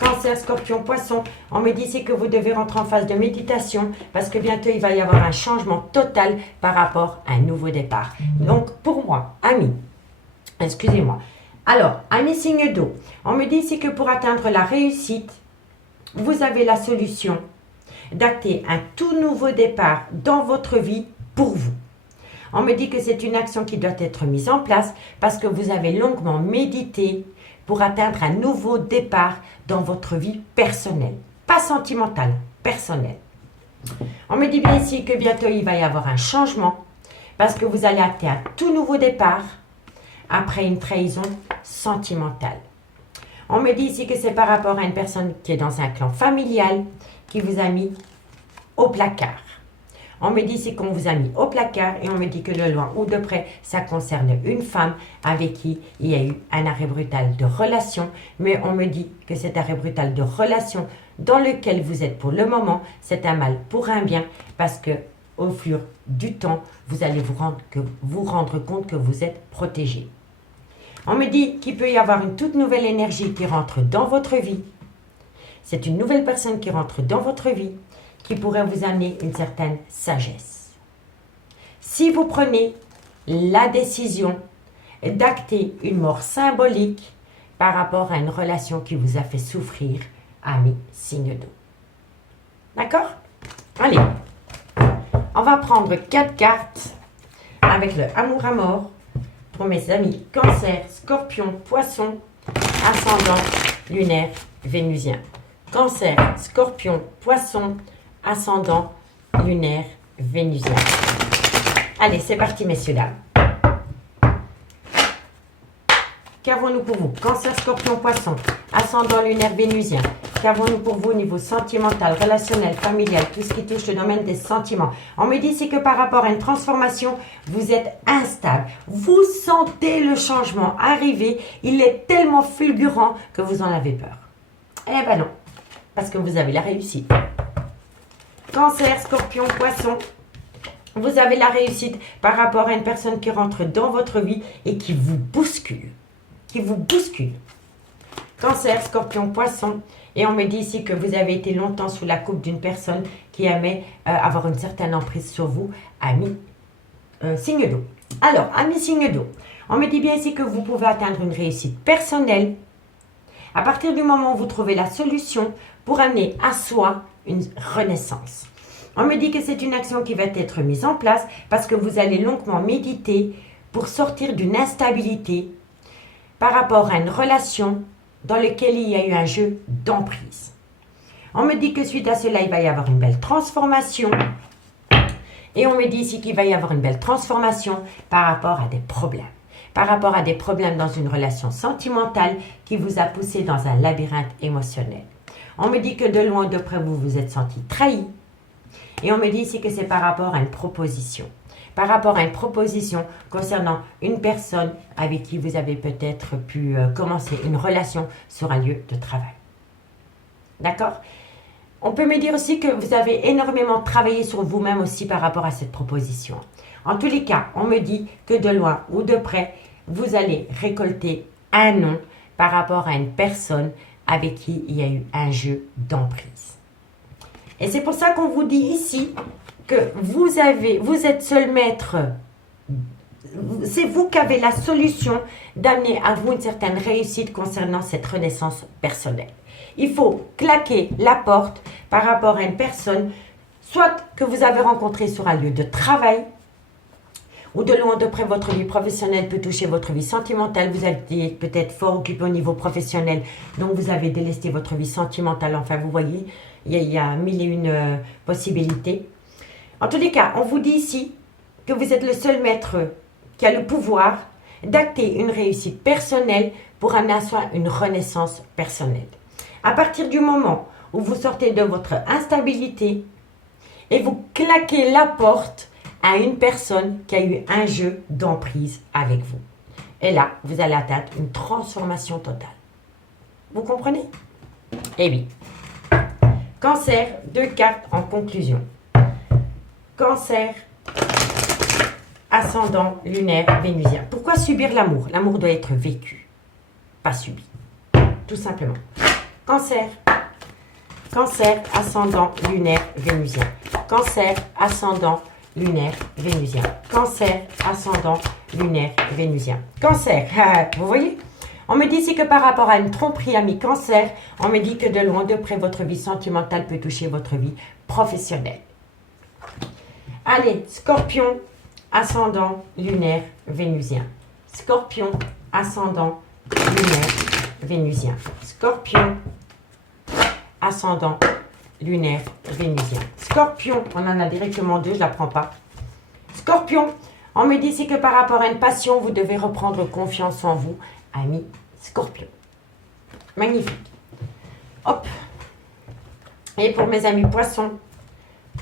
Cancer, Scorpion, Poisson. On me dit ici que vous devez rentrer en phase de méditation parce que bientôt il va y avoir un changement total par rapport à un nouveau départ. Donc pour moi, amis, excusez-moi. Alors, amis signes d'eau, on me dit ici que pour atteindre la réussite, vous avez la solution d'acter un tout nouveau départ dans votre vie pour vous. On me dit que c'est une action qui doit être mise en place parce que vous avez longuement médité pour atteindre un nouveau départ dans votre vie personnelle. Pas sentimentale, personnelle. On me dit bien ici que bientôt il va y avoir un changement parce que vous allez acter un tout nouveau départ après une trahison sentimentale. On me dit ici que c'est par rapport à une personne qui est dans un clan familial qui vous a mis au placard. On me dit ici qu'on vous a mis au placard et on me dit que de loin ou de près, ça concerne une femme avec qui il y a eu un arrêt brutal de relation. Mais on me dit que cet arrêt brutal de relation dans lequel vous êtes pour le moment, c'est un mal pour un bien parce que au fur du temps, vous allez vous rendre compte que vous êtes protégé. On me dit qu'il peut y avoir une toute nouvelle énergie qui rentre dans votre vie. C'est une nouvelle personne qui rentre dans votre vie qui pourrait vous amener une certaine sagesse. Si vous prenez la décision d'acter une mort symbolique par rapport à une relation qui vous a fait souffrir, amis signes d'eau. D'accord? Allez, on va prendre 4 cartes avec le amour à mort pour mes amis Cancer, Scorpion, Poisson, ascendant, lunaire, vénusien. Cancer, Scorpion, Poisson, ascendant, lunaire, vénusien. Allez, c'est parti, messieurs, dames. Qu'avons-nous pour vous? Cancer, Scorpion, Poisson, ascendant, lunaire, vénusien. Qu'avons-nous pour vous au niveau sentimental, relationnel, familial, tout ce qui touche le domaine des sentiments? On me dit ici que par rapport à une transformation, vous êtes instable. Vous sentez le changement arriver. Il est tellement fulgurant que vous en avez peur. Eh ben non, parce que vous avez la réussite. Cancer, Scorpion, Poisson, vous avez la réussite par rapport à une personne qui rentre dans votre vie et qui vous bouscule. Qui vous bouscule. Cancer, Scorpion, Poisson. Et on me dit ici que vous avez été longtemps sous la coupe d'une personne qui aimait avoir une certaine emprise sur vous, amis signe d'eau. Alors, amis signe d'eau, on me dit bien ici que vous pouvez atteindre une réussite personnelle à partir du moment où vous trouvez la solution pour amener à soi une renaissance. On me dit que c'est une action qui va être mise en place parce que vous allez longuement méditer pour sortir d'une instabilité par rapport à une relation dans laquelle il y a eu un jeu d'emprise. On me dit que suite à cela, il va y avoir une belle transformation. Et on me dit ici qu'il va y avoir une belle transformation par rapport à des problèmes. par rapport à des problèmes dans une relation sentimentale qui vous a poussé dans un labyrinthe émotionnel. On me dit que de loin ou de près, vous vous êtes senti trahi. Et on me dit ici que c'est par rapport à une proposition. Par rapport à une proposition concernant une personne avec qui vous avez peut-être pu commencer une relation sur un lieu de travail. D'accord? On peut me dire aussi que vous avez énormément travaillé sur vous-même aussi par rapport à cette proposition. En tous les cas, on me dit que de loin ou de près, vous allez récolter un non par rapport à une personne avec qui il y a eu un jeu d'emprise. Et c'est pour ça qu'on vous dit ici que vous êtes seul maître. C'est vous qui avez la solution d'amener à vous une certaine réussite concernant cette renaissance personnelle. Il faut claquer la porte par rapport à une personne, soit que vous avez rencontrée sur un lieu de travail, ou de loin de près, votre vie professionnelle peut toucher votre vie sentimentale. Vous êtes peut-être fort occupé au niveau professionnel, donc vous avez délesté votre vie sentimentale. Enfin, vous voyez, il y a mille et une possibilités. En tous les cas, on vous dit ici que vous êtes le seul maître qui a le pouvoir d'acter une réussite personnelle pour amener à soi une renaissance personnelle. À partir du moment où vous sortez de votre instabilité et vous claquez la porte à une personne qui a eu un jeu d'emprise avec vous. Et là, vous allez atteindre une transformation totale. Vous comprenez? Eh bien, Cancer, 2 cartes en conclusion. Cancer, ascendant lunaire vénusien. Pourquoi subir l'amour? L'amour doit être vécu, pas subi. Tout simplement. Cancer, Cancer, ascendant lunaire vénusien. Cancer, ascendant lunaire vénusien. Cancer, ascendant lunaire vénusien. Cancer, vous voyez? On me dit ici que par rapport à une tromperie amie Cancer, on me dit que de loin de près, votre vie sentimentale peut toucher votre vie professionnelle. Allez, Scorpion, ascendant lunaire vénusien. Scorpion, ascendant lunaire vénusien. Scorpion, ascendant lunaire vénusien. Scorpion, on en a directement 2, je ne la prends pas. Scorpion, on me dit ici que par rapport à une passion, vous devez reprendre confiance en vous, ami Scorpion. Magnifique. Hop. Et pour mes amis Poissons,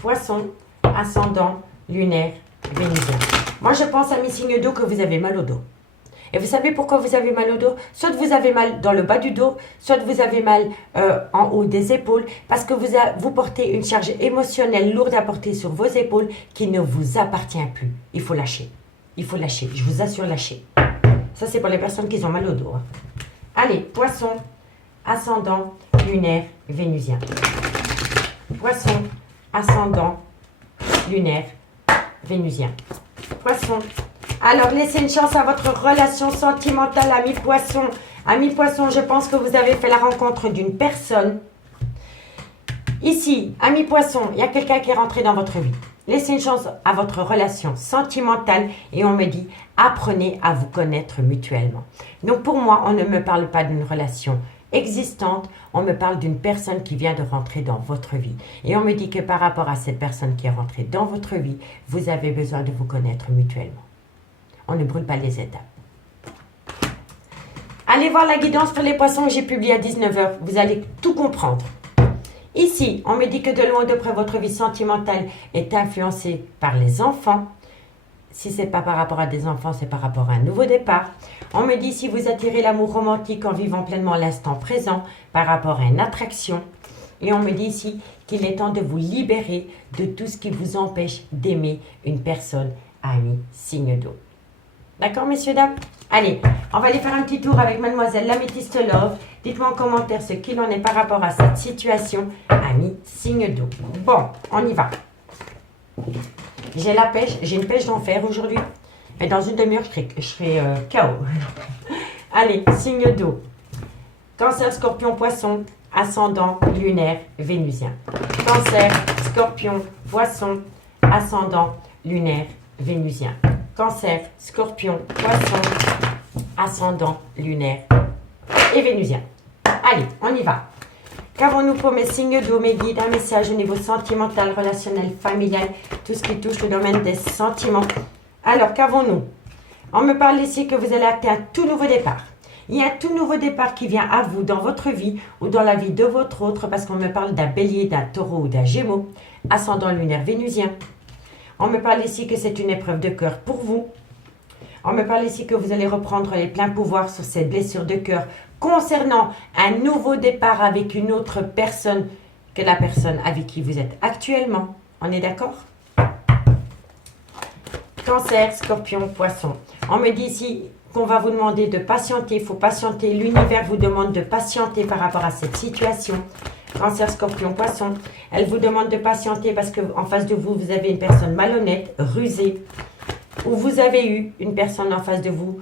Poissons, ascendant lunaire vénusien. Moi, je pense, amis signes d'eau, que vous avez mal au dos. Et vous savez pourquoi vous avez mal au dos? Soit vous avez mal dans le bas du dos, soit vous avez mal en haut des épaules, parce que vous portez une charge émotionnelle lourde à porter sur vos épaules qui ne vous appartient plus. Il faut lâcher. Il faut lâcher. Je vous assure, lâcher. Ça, c'est pour les personnes qui ont mal au dos. Hein. Allez, Poisson, ascendant lunaire vénusien. Poisson, ascendant lunaire vénusien. Poisson. Alors, laissez une chance à votre relation sentimentale, ami Poisson. Ami Poisson, je pense que vous avez fait la rencontre d'une personne. Ici, ami Poisson, il y a quelqu'un qui est rentré dans votre vie. Laissez une chance à votre relation sentimentale et on me dit, apprenez à vous connaître mutuellement. Donc, pour moi, on ne me parle pas d'une relation existante, on me parle d'une personne qui vient de rentrer dans votre vie. Et on me dit que par rapport à cette personne qui est rentrée dans votre vie, vous avez besoin de vous connaître mutuellement. On ne brûle pas les étapes. Allez voir la guidance pour les poissons que j'ai publiée à 19 h. Vous allez tout comprendre. Ici, on me dit que de loin de près, votre vie sentimentale est influencée par les enfants. Si ce n'est pas par rapport à des enfants, c'est par rapport à un nouveau départ. On me dit si vous attirez l'amour romantique en vivant pleinement l'instant présent par rapport à une attraction. Et on me dit ici qu'il est temps de vous libérer de tout ce qui vous empêche d'aimer une personne, ami, signe d'eau. D'accord, messieurs, dames? Allez, on va aller faire un petit tour avec mademoiselle l'Améthyste Love. Dites-moi en commentaire ce qu'il en est par rapport à cette situation, ami, signe d'eau. Bon, on y va. J'ai la pêche, j'ai une pêche d'enfer aujourd'hui. Et dans une demi-heure, je serai KO. Allez, signe d'eau. Cancer, Scorpion, Poisson, ascendant, lunaire, vénusien. Cancer, Scorpion, Poisson, ascendant, lunaire, vénusien. Cancer, Scorpion, Poisson, ascendant, lunaire et vénusien. Allez, on y va. Qu'avons-nous pour mes signes d'eau, mes guides? Un message au niveau sentimental, relationnel, familial, tout ce qui touche le domaine des sentiments. Alors, qu'avons-nous? On me parle ici que vous allez acter un tout nouveau départ. Il y a un tout nouveau départ qui vient à vous dans votre vie ou dans la vie de votre autre parce qu'on me parle d'un bélier, d'un taureau ou d'un gémeaux, ascendant lunaire vénusien. On me parle ici que c'est une épreuve de cœur pour vous. On me parle ici que vous allez reprendre les pleins pouvoirs sur cette blessure de cœur concernant un nouveau départ avec une autre personne que la personne avec qui vous êtes actuellement. On est d'accord? Cancer, Scorpion, Poisson. On me dit ici qu'on va vous demander de patienter. Il faut patienter. L'univers vous demande de patienter par rapport à cette situation. Cancer, Scorpion, Poisson. Elle vous demande de patienter parce qu'en face de vous, vous avez une personne malhonnête, rusée. Ou vous avez eu une personne en face de vous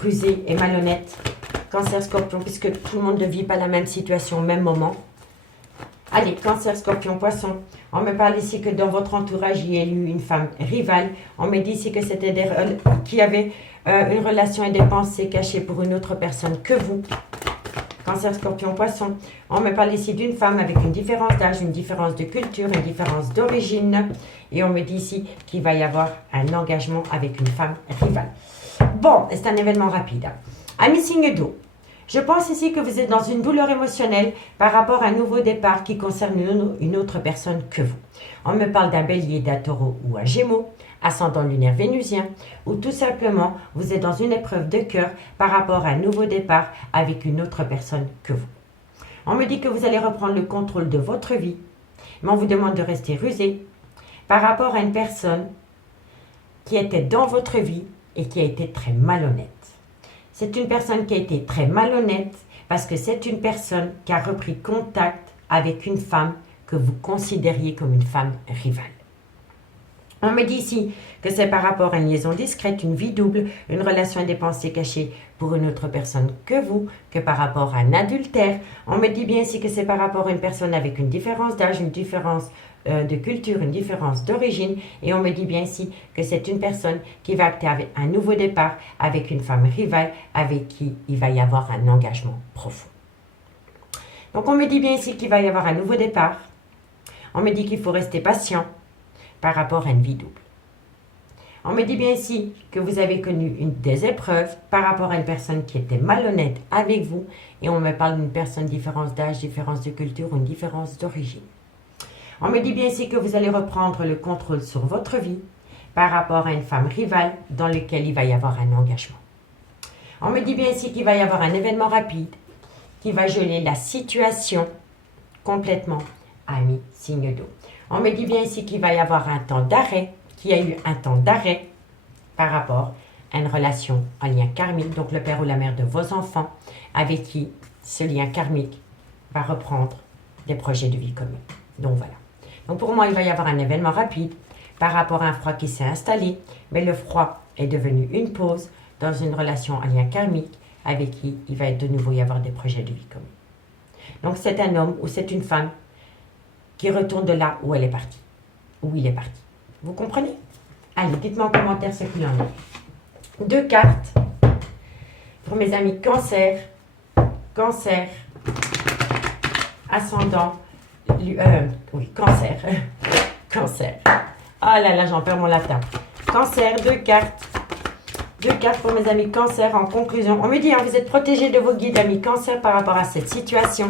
rusée et malhonnête. Cancer, Scorpion, puisque tout le monde ne vit pas la même situation au même moment. Allez, Cancer, Scorpion, Poisson. On me parle ici que dans votre entourage, il y a eu une femme rivale. On me dit ici que c'était qui avait une relation et des pensées cachées pour une autre personne que vous. Cancer, Scorpion, Poisson. On me parle ici d'une femme avec une différence d'âge, une différence de culture, une différence d'origine. Et on me dit ici qu'il va y avoir un engagement avec une femme rivale. Bon, c'est un événement rapide. Amis signe d'eau. Je pense ici que vous êtes dans une douleur émotionnelle par rapport à un nouveau départ qui concerne une autre personne que vous. On me parle d'un bélier, d'un taureau ou un gémeaux, ascendant lunaire vénusien, ou tout simplement vous êtes dans une épreuve de cœur par rapport à un nouveau départ avec une autre personne que vous. On me dit que vous allez reprendre le contrôle de votre vie, mais on vous demande de rester rusé par rapport à une personne qui était dans votre vie et qui a été très malhonnête. C'est une personne qui a été très malhonnête parce que c'est une personne qui a repris contact avec une femme que vous considériez comme une femme rivale. On me dit ici que c'est par rapport à une liaison discrète, une vie double, une relation à des pensées cachées pour une autre personne que vous, que par rapport à un adultère. On me dit bien ici que c'est par rapport à une personne avec une différence d'âge, une différence de culture, une différence d'origine. Et on me dit bien ici que c'est une personne qui va acter avec un nouveau départ avec une femme rivale avec qui il va y avoir un engagement profond. Donc on me dit bien ici qu'il va y avoir un nouveau départ. On me dit qu'il faut rester patient par rapport à une vie double. On me dit bien ici que vous avez connu des épreuves par rapport à une personne qui était malhonnête avec vous et on me parle d'une personne différence d'âge, différence de culture ou une différence d'origine. On me dit bien ici que vous allez reprendre le contrôle sur votre vie par rapport à une femme rivale dans laquelle il va y avoir un engagement. On me dit bien ici qu'il va y avoir un événement rapide qui va geler la situation complètement, amis signe d'eau. On me dit bien ici qu'il va y avoir un temps d'arrêt, qu'il y a eu un temps d'arrêt par rapport à une relation en lien karmique, donc le père ou la mère de vos enfants, avec qui ce lien karmique va reprendre des projets de vie communs. Donc voilà. Donc pour moi, il va y avoir un événement rapide par rapport à un froid qui s'est installé, mais le froid est devenu une pause dans une relation en lien karmique avec qui il va de nouveau y avoir des projets de vie communs. Donc c'est un homme ou c'est une femme qui retourne de là où elle est partie, où il est parti. Vous comprenez? Allez, dites-moi en commentaire ce qu'il en est. 2 cartes pour mes amis cancer, cancer, ascendant, cancer, cancer. Ah là là, j'en perds mon latin. Cancer, 2 cartes. 2 cartes pour mes amis cancer en conclusion. On me dit, hein, vous êtes protégés de vos guides, amis cancer, par rapport à cette situation.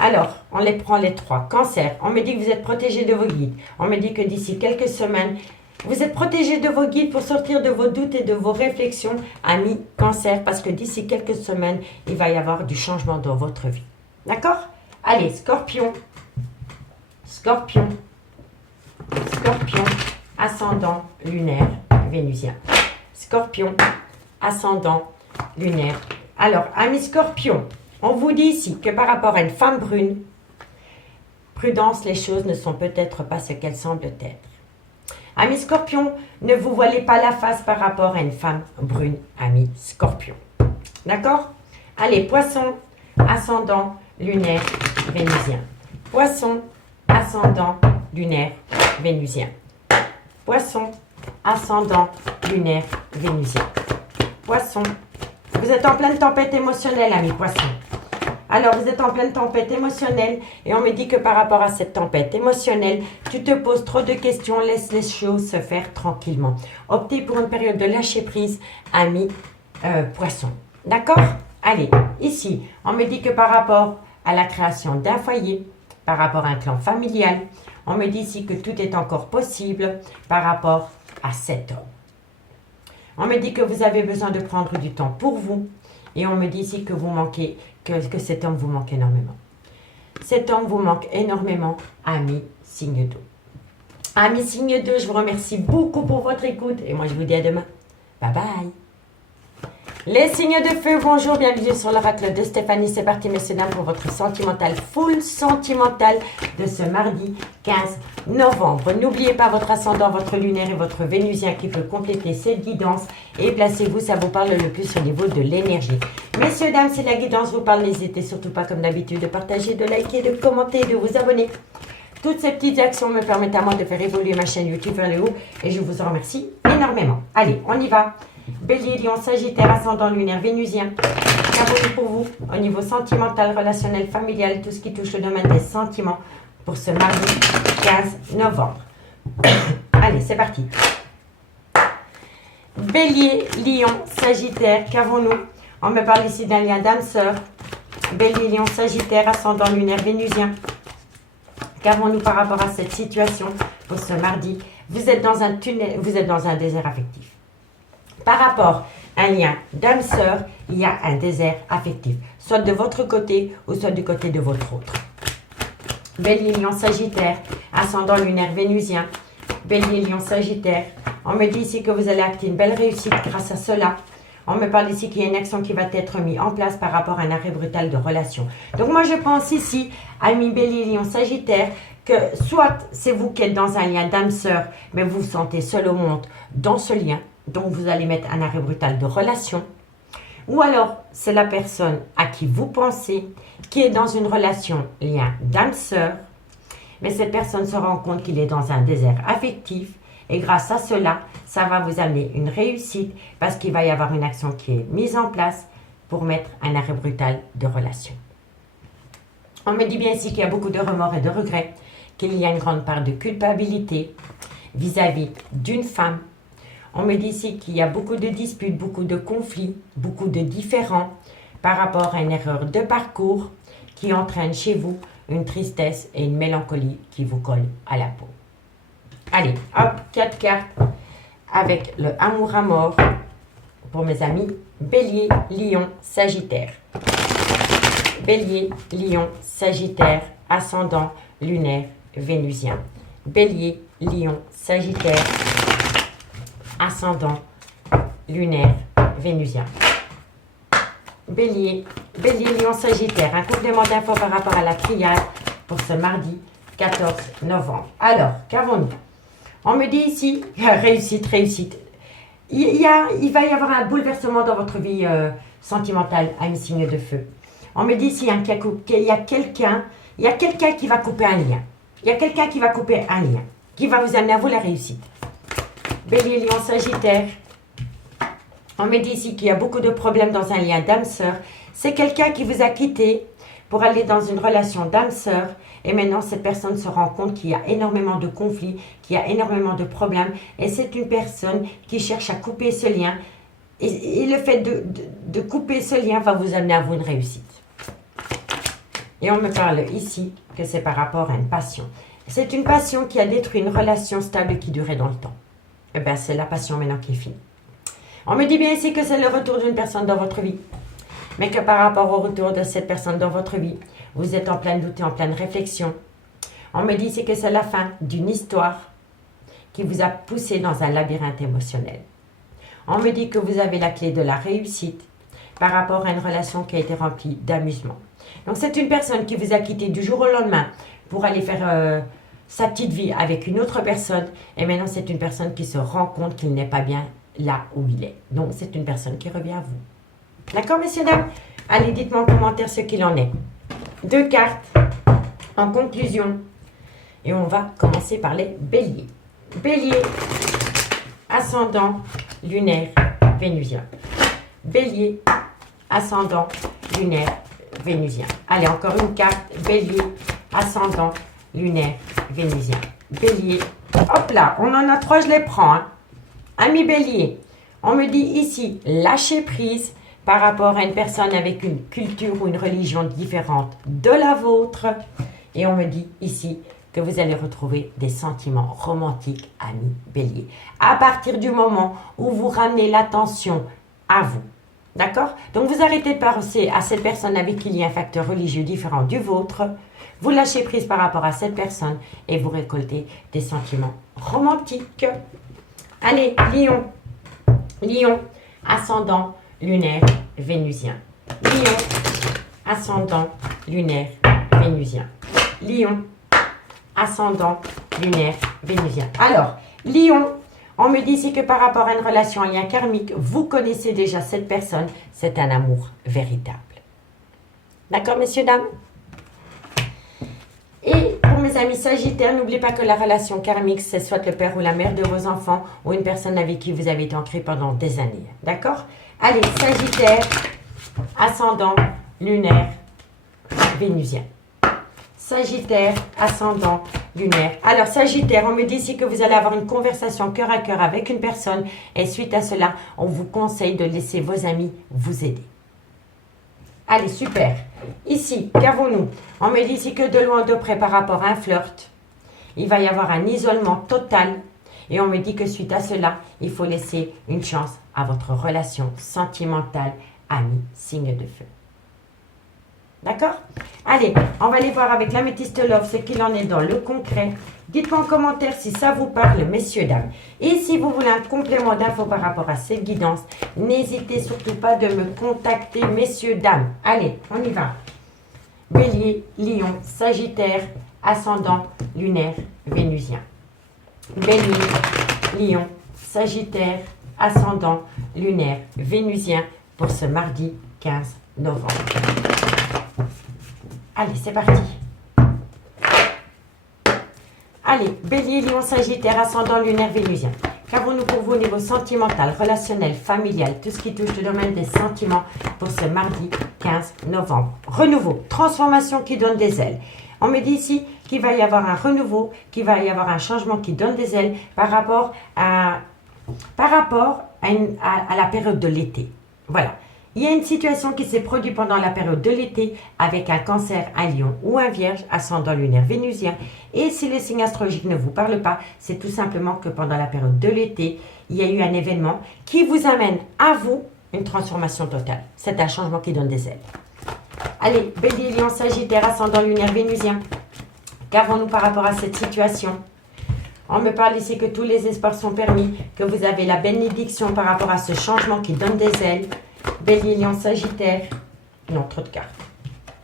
Alors, on les prend les 3. Cancer, on me dit que vous êtes protégés de vos guides. On me dit que d'ici quelques semaines, vous êtes protégés de vos guides pour sortir de vos doutes et de vos réflexions, amis cancer, parce que d'ici quelques semaines, il va y avoir du changement dans votre vie. D'accord? Allez, scorpion, scorpion, scorpion, ascendant lunaire vénusien. Scorpion, ascendant lunaire. Alors, amis scorpion, on vous dit ici que par rapport à une femme brune, prudence, les choses ne sont peut-être pas ce qu'elles semblent être. Amis scorpion, ne vous voilez pas la face par rapport à une femme brune, amis scorpion. D'accord? Allez, poisson, ascendant lunaire vénusien. Poisson, ascendant lunaire vénusien. Poisson, ascendant lunaire vénusien. Poisson, vous êtes en pleine tempête émotionnelle, amis poissons. Alors, vous êtes en pleine tempête émotionnelle et on me dit que par rapport à cette tempête émotionnelle, tu te poses trop de questions, laisse les choses se faire tranquillement. Optez pour une période de lâcher prise, ami poisson. D'accord? Allez, ici, on me dit que par rapport à la création d'un foyer, par rapport à un clan familial, on me dit ici que tout est encore possible par rapport à cet homme. On me dit que vous avez besoin de prendre du temps pour vous et on me dit ici que vous manquez, que cet homme vous manque énormément. Cet homme vous manque énormément, ami signe d'eau. Ami signe d'eau, je vous remercie beaucoup pour votre écoute et moi je vous dis à demain. Bye bye. Les signes de feu, bonjour, bienvenue sur l'oracle de Stéphanie. C'est parti, messieurs, dames, pour votre sentimental, full sentimental de ce mardi 15 novembre. N'oubliez pas votre ascendant, votre lunaire et votre vénusien qui peut compléter cette guidance. Et placez-vous, ça vous parle le plus au niveau de l'énergie. Messieurs, dames, si la guidance vous parle, n'hésitez surtout pas, comme d'habitude, de partager, de liker, de commenter, de vous abonner. Toutes ces petites actions me permettent à moi de faire évoluer ma chaîne YouTube vers le haut. Et je vous en remercie énormément. Allez, on y va. Bélier, Lion, Sagittaire, ascendant lunaire, vénusien. Qu'avons-nous pour vous au niveau sentimental, relationnel, familial, tout ce qui touche le domaine des sentiments pour ce mardi 15 novembre. Allez, c'est parti. Bélier, Lion, Sagittaire, qu'avons-nous? On me parle ici d'un lien d'âme-sœur. Bélier, Lion, Sagittaire, ascendant lunaire, vénusien. Qu'avons-nous par rapport à cette situation pour ce mardi? Vous êtes dans un tunnel, vous êtes dans un désert affectif. Par rapport à un lien d'âme-sœur, il y a un désert affectif, soit de votre côté ou soit du côté de votre autre. Bélier, Lion, Sagittaire, ascendant lunaire, vénusien. Bélier, Lion, Sagittaire. On me dit ici que vous allez acter une belle réussite grâce à cela. On me parle ici qu'il y a une action qui va être mise en place par rapport à un arrêt brutal de relation. Donc moi je pense ici, amis Bélier, Lion, Sagittaire, que soit c'est vous qui êtes dans un lien d'âme-sœur, mais vous vous sentez seul au monde dans ce lien. Donc, vous allez mettre un arrêt brutal de relation. Ou alors, c'est la personne à qui vous pensez qui est dans une relation lien d'âme-sœur. Mais cette personne se rend compte qu'il est dans un désert affectif. Et grâce à cela, ça va vous amener une réussite parce qu'il va y avoir une action qui est mise en place pour mettre un arrêt brutal de relation. On me dit bien ici qu'il y a beaucoup de remords et de regrets, qu'il y a une grande part de culpabilité vis-à-vis d'une femme. On me dit ici qu'il y a beaucoup de disputes, beaucoup de conflits, beaucoup de différends par rapport à une erreur de parcours qui entraîne chez vous une tristesse et une mélancolie qui vous colle à la peau. Allez, hop, 4 cartes avec le amour à mort pour mes amis Bélier, Lion, Sagittaire. Bélier, Lion, Sagittaire, ascendant lunaire, vénusien. Bélier, Lion, Sagittaire, ascendant lunaire, vénusien. Bélier, Lion, Sagittaire. Un complément d'infos par rapport à la triade pour ce mardi 14 novembre. Alors, qu'avons-nous? On me dit ici, réussite. Il va y avoir un bouleversement dans votre vie sentimentale, ami signe de feu. On me dit ici qu'il y a quelqu'un qui va couper un lien. Il y a quelqu'un qui va couper un lien, qui va vous amener à vous la réussite. Bélier, Lion, Sagittaire. On me dit ici qu'il y a beaucoup de problèmes dans un lien d'âme-sœur. C'est quelqu'un qui vous a quitté pour aller dans une relation d'âme-sœur. Et maintenant, cette personne se rend compte qu'il y a énormément de conflits, qu'il y a énormément de problèmes. Et c'est une personne qui cherche à couper ce lien. Et le fait de couper ce lien va vous amener à vous une réussite. Et on me parle ici que c'est par rapport à une passion. C'est une passion qui a détruit une relation stable qui durait dans le temps. Eh bien, c'est la passion maintenant qui est finie. On me dit bien ici que c'est le retour d'une personne dans votre vie. Mais que par rapport au retour de cette personne dans votre vie, vous êtes en plein doute et en pleine réflexion. On me dit ici que c'est la fin d'une histoire qui vous a poussé dans un labyrinthe émotionnel. On me dit que vous avez la clé de la réussite par rapport à une relation qui a été remplie d'amusement. Donc, c'est une personne qui vous a quitté du jour au lendemain pour aller faire sa petite vie avec une autre personne. Et maintenant, c'est une personne qui se rend compte qu'il n'est pas bien là où il est. Donc, c'est une personne qui revient à vous. D'accord, messieurs, dames? Allez, dites-moi en commentaire ce qu'il en est. 2 cartes en conclusion. Et on va commencer par les béliers. Bélier, ascendant, lunaire, vénusien. Bélier, ascendant, lunaire, vénusien. Allez, encore une carte. Bélier, ascendant, lunaire, vénusien. Bélier, hop là, on en a 3, je les prends. Hein. Ami Bélier, on me dit ici, lâcher prise par rapport à une personne avec une culture ou une religion différente de la vôtre. Et on me dit ici que vous allez retrouver des sentiments romantiques, ami Bélier. À partir du moment où vous ramenez l'attention à vous. D'accord? Donc vous arrêtez de penser à cette personne avec qui il y a un facteur religieux différent du vôtre. Vous lâchez prise par rapport à cette personne et vous récoltez des sentiments romantiques. Allez, Lion. Lion, ascendant, lunaire, vénusien. Lion, ascendant, lunaire, vénusien. Lion, ascendant, lunaire, vénusien. Alors, Lion, on me dit ici que par rapport à une relation en lien karmique, vous connaissez déjà cette personne, c'est un amour véritable. D'accord, messieurs, dames? Et pour mes amis Sagittaires, n'oubliez pas que la relation karmique, c'est soit le père ou la mère de vos enfants ou une personne avec qui vous avez été ancré pendant des années. D'accord? Allez, Sagittaire, ascendant, lunaire, vénusien. Sagittaire, ascendant, lunaire. Alors, Sagittaire, on me dit ici que vous allez avoir une conversation cœur à cœur avec une personne et suite à cela, on vous conseille de laisser vos amis vous aider. Allez, super. Ici, qu'avons-nous? On me dit ici que de loin de près par rapport à un flirt, il va y avoir un isolement total et on me dit que suite à cela, il faut laisser une chance à votre relation sentimentale, ami, signe de feu. D'accord? Allez, on va aller voir avec l'améthyste love ce qu'il en est dans le concret. Dites-moi en commentaire si ça vous parle, messieurs, dames. Et si vous voulez un complément d'infos par rapport à cette guidance, n'hésitez surtout pas de me contacter, messieurs, dames. Allez, on y va. Bélier, Lion, Sagittaire, ascendant, lunaire, vénusien. Bélier, Lion, Sagittaire, ascendant, lunaire, vénusien pour ce mardi 15 novembre. Allez, c'est parti. Allez, Bélier, Lion, Sagittaire, ascendant, lunaire, vénusien. Qu'avons-nous pour vous au niveau sentimental, relationnel, familial, tout ce qui touche le domaine des sentiments pour ce mardi 15 novembre? Renouveau, transformation qui donne des ailes. On me dit ici qu'il va y avoir un renouveau, qu'il va y avoir un changement qui donne des ailes par rapport à la période de l'été. Voilà. Il y a une situation qui s'est produite pendant la période de l'été avec un cancer, un lion ou un vierge, ascendant lunaire vénusien. Et si les signes astrologiques ne vous parlent pas, c'est tout simplement que pendant la période de l'été, il y a eu un événement qui vous amène à vous une transformation totale. C'est un changement qui donne des ailes. Allez, Bélier, Lion, Sagittaire, ascendant lunaire vénusien. Qu'avons-nous par rapport à cette situation? On me parle ici que tous les espoirs sont permis, que vous avez la bénédiction par rapport à ce changement qui donne des ailes. Bélier, Lion, Sagittaire. Non, trop de cartes.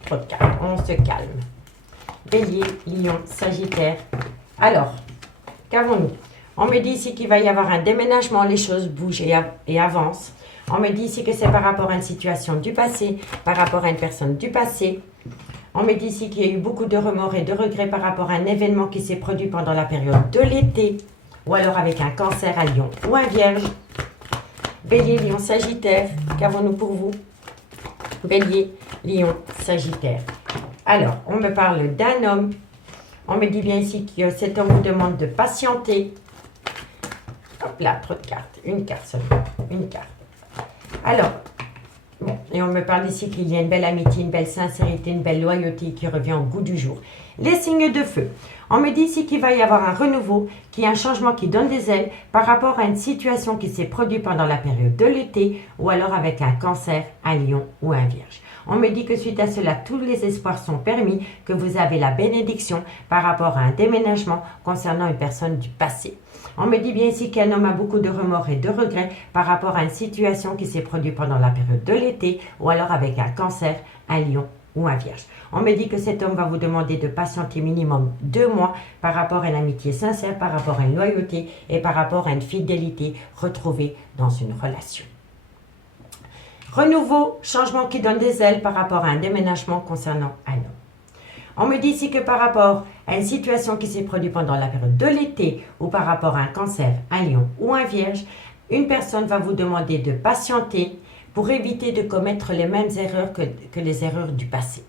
Trop de cartes. On se calme. Bélier, Lion, Sagittaire. Alors, qu'avons-nous? On me dit ici qu'il va y avoir un déménagement. Les choses bougent et avancent. On me dit ici que c'est par rapport à une situation du passé, par rapport à une personne du passé. On me dit ici qu'il y a eu beaucoup de remords et de regrets par rapport à un événement qui s'est produit pendant la période de l'été. Ou alors avec un cancer, un lion ou un vierge. Bélier, Lion, Sagittaire, qu'avons-nous pour vous? Bélier, Lion, Sagittaire. Alors, on me parle d'un homme. On me dit bien ici que cet homme vous demande de patienter. Hop là, trop de cartes. Une carte seulement. Une carte. Alors, bon, et on me parle ici qu'il y a une belle amitié, une belle sincérité, une belle loyauté qui revient au goût du jour. Les signes de feu. On me dit ici qu'il va y avoir un renouveau, qu'il y a un changement qui donne des ailes par rapport à une situation qui s'est produite pendant la période de l'été ou alors avec un cancer, un lion ou un vierge. On me dit que suite à cela, tous les espoirs sont permis, que vous avez la bénédiction par rapport à un déménagement concernant une personne du passé. On me dit bien ici qu'un homme a beaucoup de remords et de regrets par rapport à une situation qui s'est produite pendant la période de l'été ou alors avec un cancer, un lion ou un vierge. On me dit que cet homme va vous demander de patienter minimum 2 mois par rapport à une amitié sincère, par rapport à une loyauté et par rapport à une fidélité retrouvée dans une relation. Renouveau, changement qui donne des ailes par rapport à un déménagement concernant un homme. On me dit ici que par rapport à une situation qui s'est produite pendant la période de l'été ou par rapport à un cancer, un lion ou un vierge, une personne va vous demander de patienter pour éviter de commettre les mêmes erreurs que les erreurs du passé.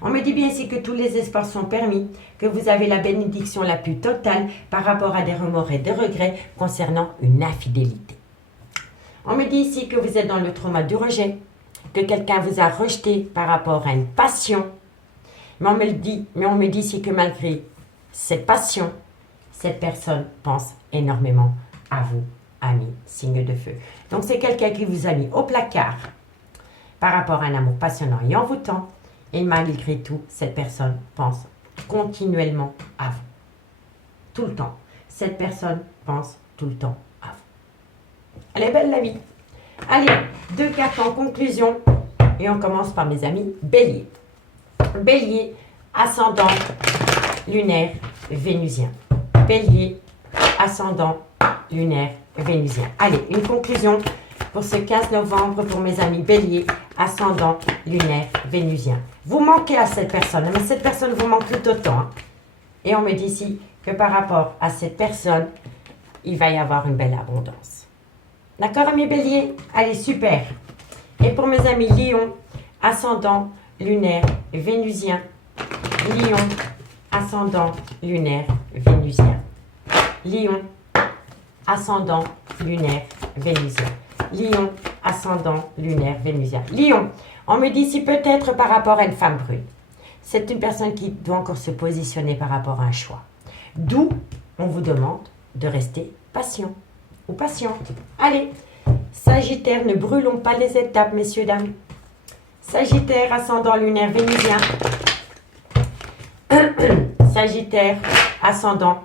On me dit bien ici que tous les espoirs sont permis, que vous avez la bénédiction la plus totale par rapport à des remords et des regrets concernant une infidélité. On me dit ici que vous êtes dans le trauma du rejet, que quelqu'un vous a rejeté par rapport à une passion. Mais on me dit ici que malgré cette passion, cette personne pense énormément à vous, amis, signe de feu. Donc c'est quelqu'un qui vous a mis au placard par rapport à un amour passionnant et envoûtant. Et malgré tout, cette personne pense continuellement à vous. Tout le temps. Cette personne pense tout le temps à vous. Elle est belle la vie. Allez, 2 cartes en conclusion. Et on commence par mes amis Bélier. Bélier, ascendant lunaire vénusien. Bélier, ascendant lunaire vénusien. Allez, une conclusion pour ce 15 novembre pour mes amis Bélier, ascendant lunaire vénusien. Vous manquez à cette personne, mais cette personne vous manque tout autant. Hein. Et on me dit ici que par rapport à cette personne, il va y avoir une belle abondance. D'accord, amis Bélier? Allez, super. Et pour mes amis Lion, ascendant lunaire vénusien. Lion, ascendant lunaire vénusien. Lion, ascendant lunaire vénusien. Lion, ascendant lunaire vénusien. Lion, on me dit ici peut-être par rapport à une femme brune. C'est une personne qui doit encore se positionner par rapport à un choix. D'où on vous demande de rester patient ou patiente. Allez, Sagittaire, ne brûlons pas les étapes, messieurs, dames. Sagittaire, ascendant lunaire vénusien. Sagittaire, ascendant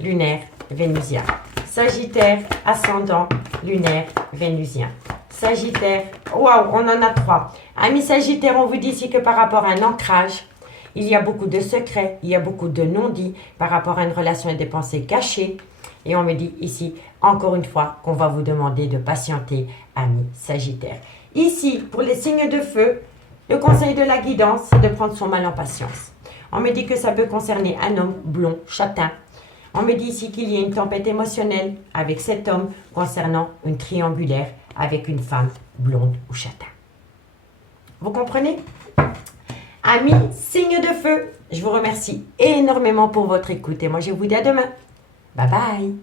lunaire vénusien. Sagittaire, ascendant lunaire vénusien. Sagittaire, waouh, on en a 3. Amis Sagittaire, on vous dit ici que par rapport à un ancrage, il y a beaucoup de secrets, il y a beaucoup de non-dits par rapport à une relation et des pensées cachées. Et on me dit ici, encore une fois, qu'on va vous demander de patienter, amis Sagittaire. Ici, pour les signes de feu, le conseil de la guidance, c'est de prendre son mal en patience. On me dit que ça peut concerner un homme blond, châtain. On me dit ici qu'il y a une tempête émotionnelle avec cet homme concernant une triangulaire avec une femme blonde ou châtain. Vous comprenez? Amis, signe de feu, je vous remercie énormément pour votre écoute et moi je vous dis à demain. Bye bye.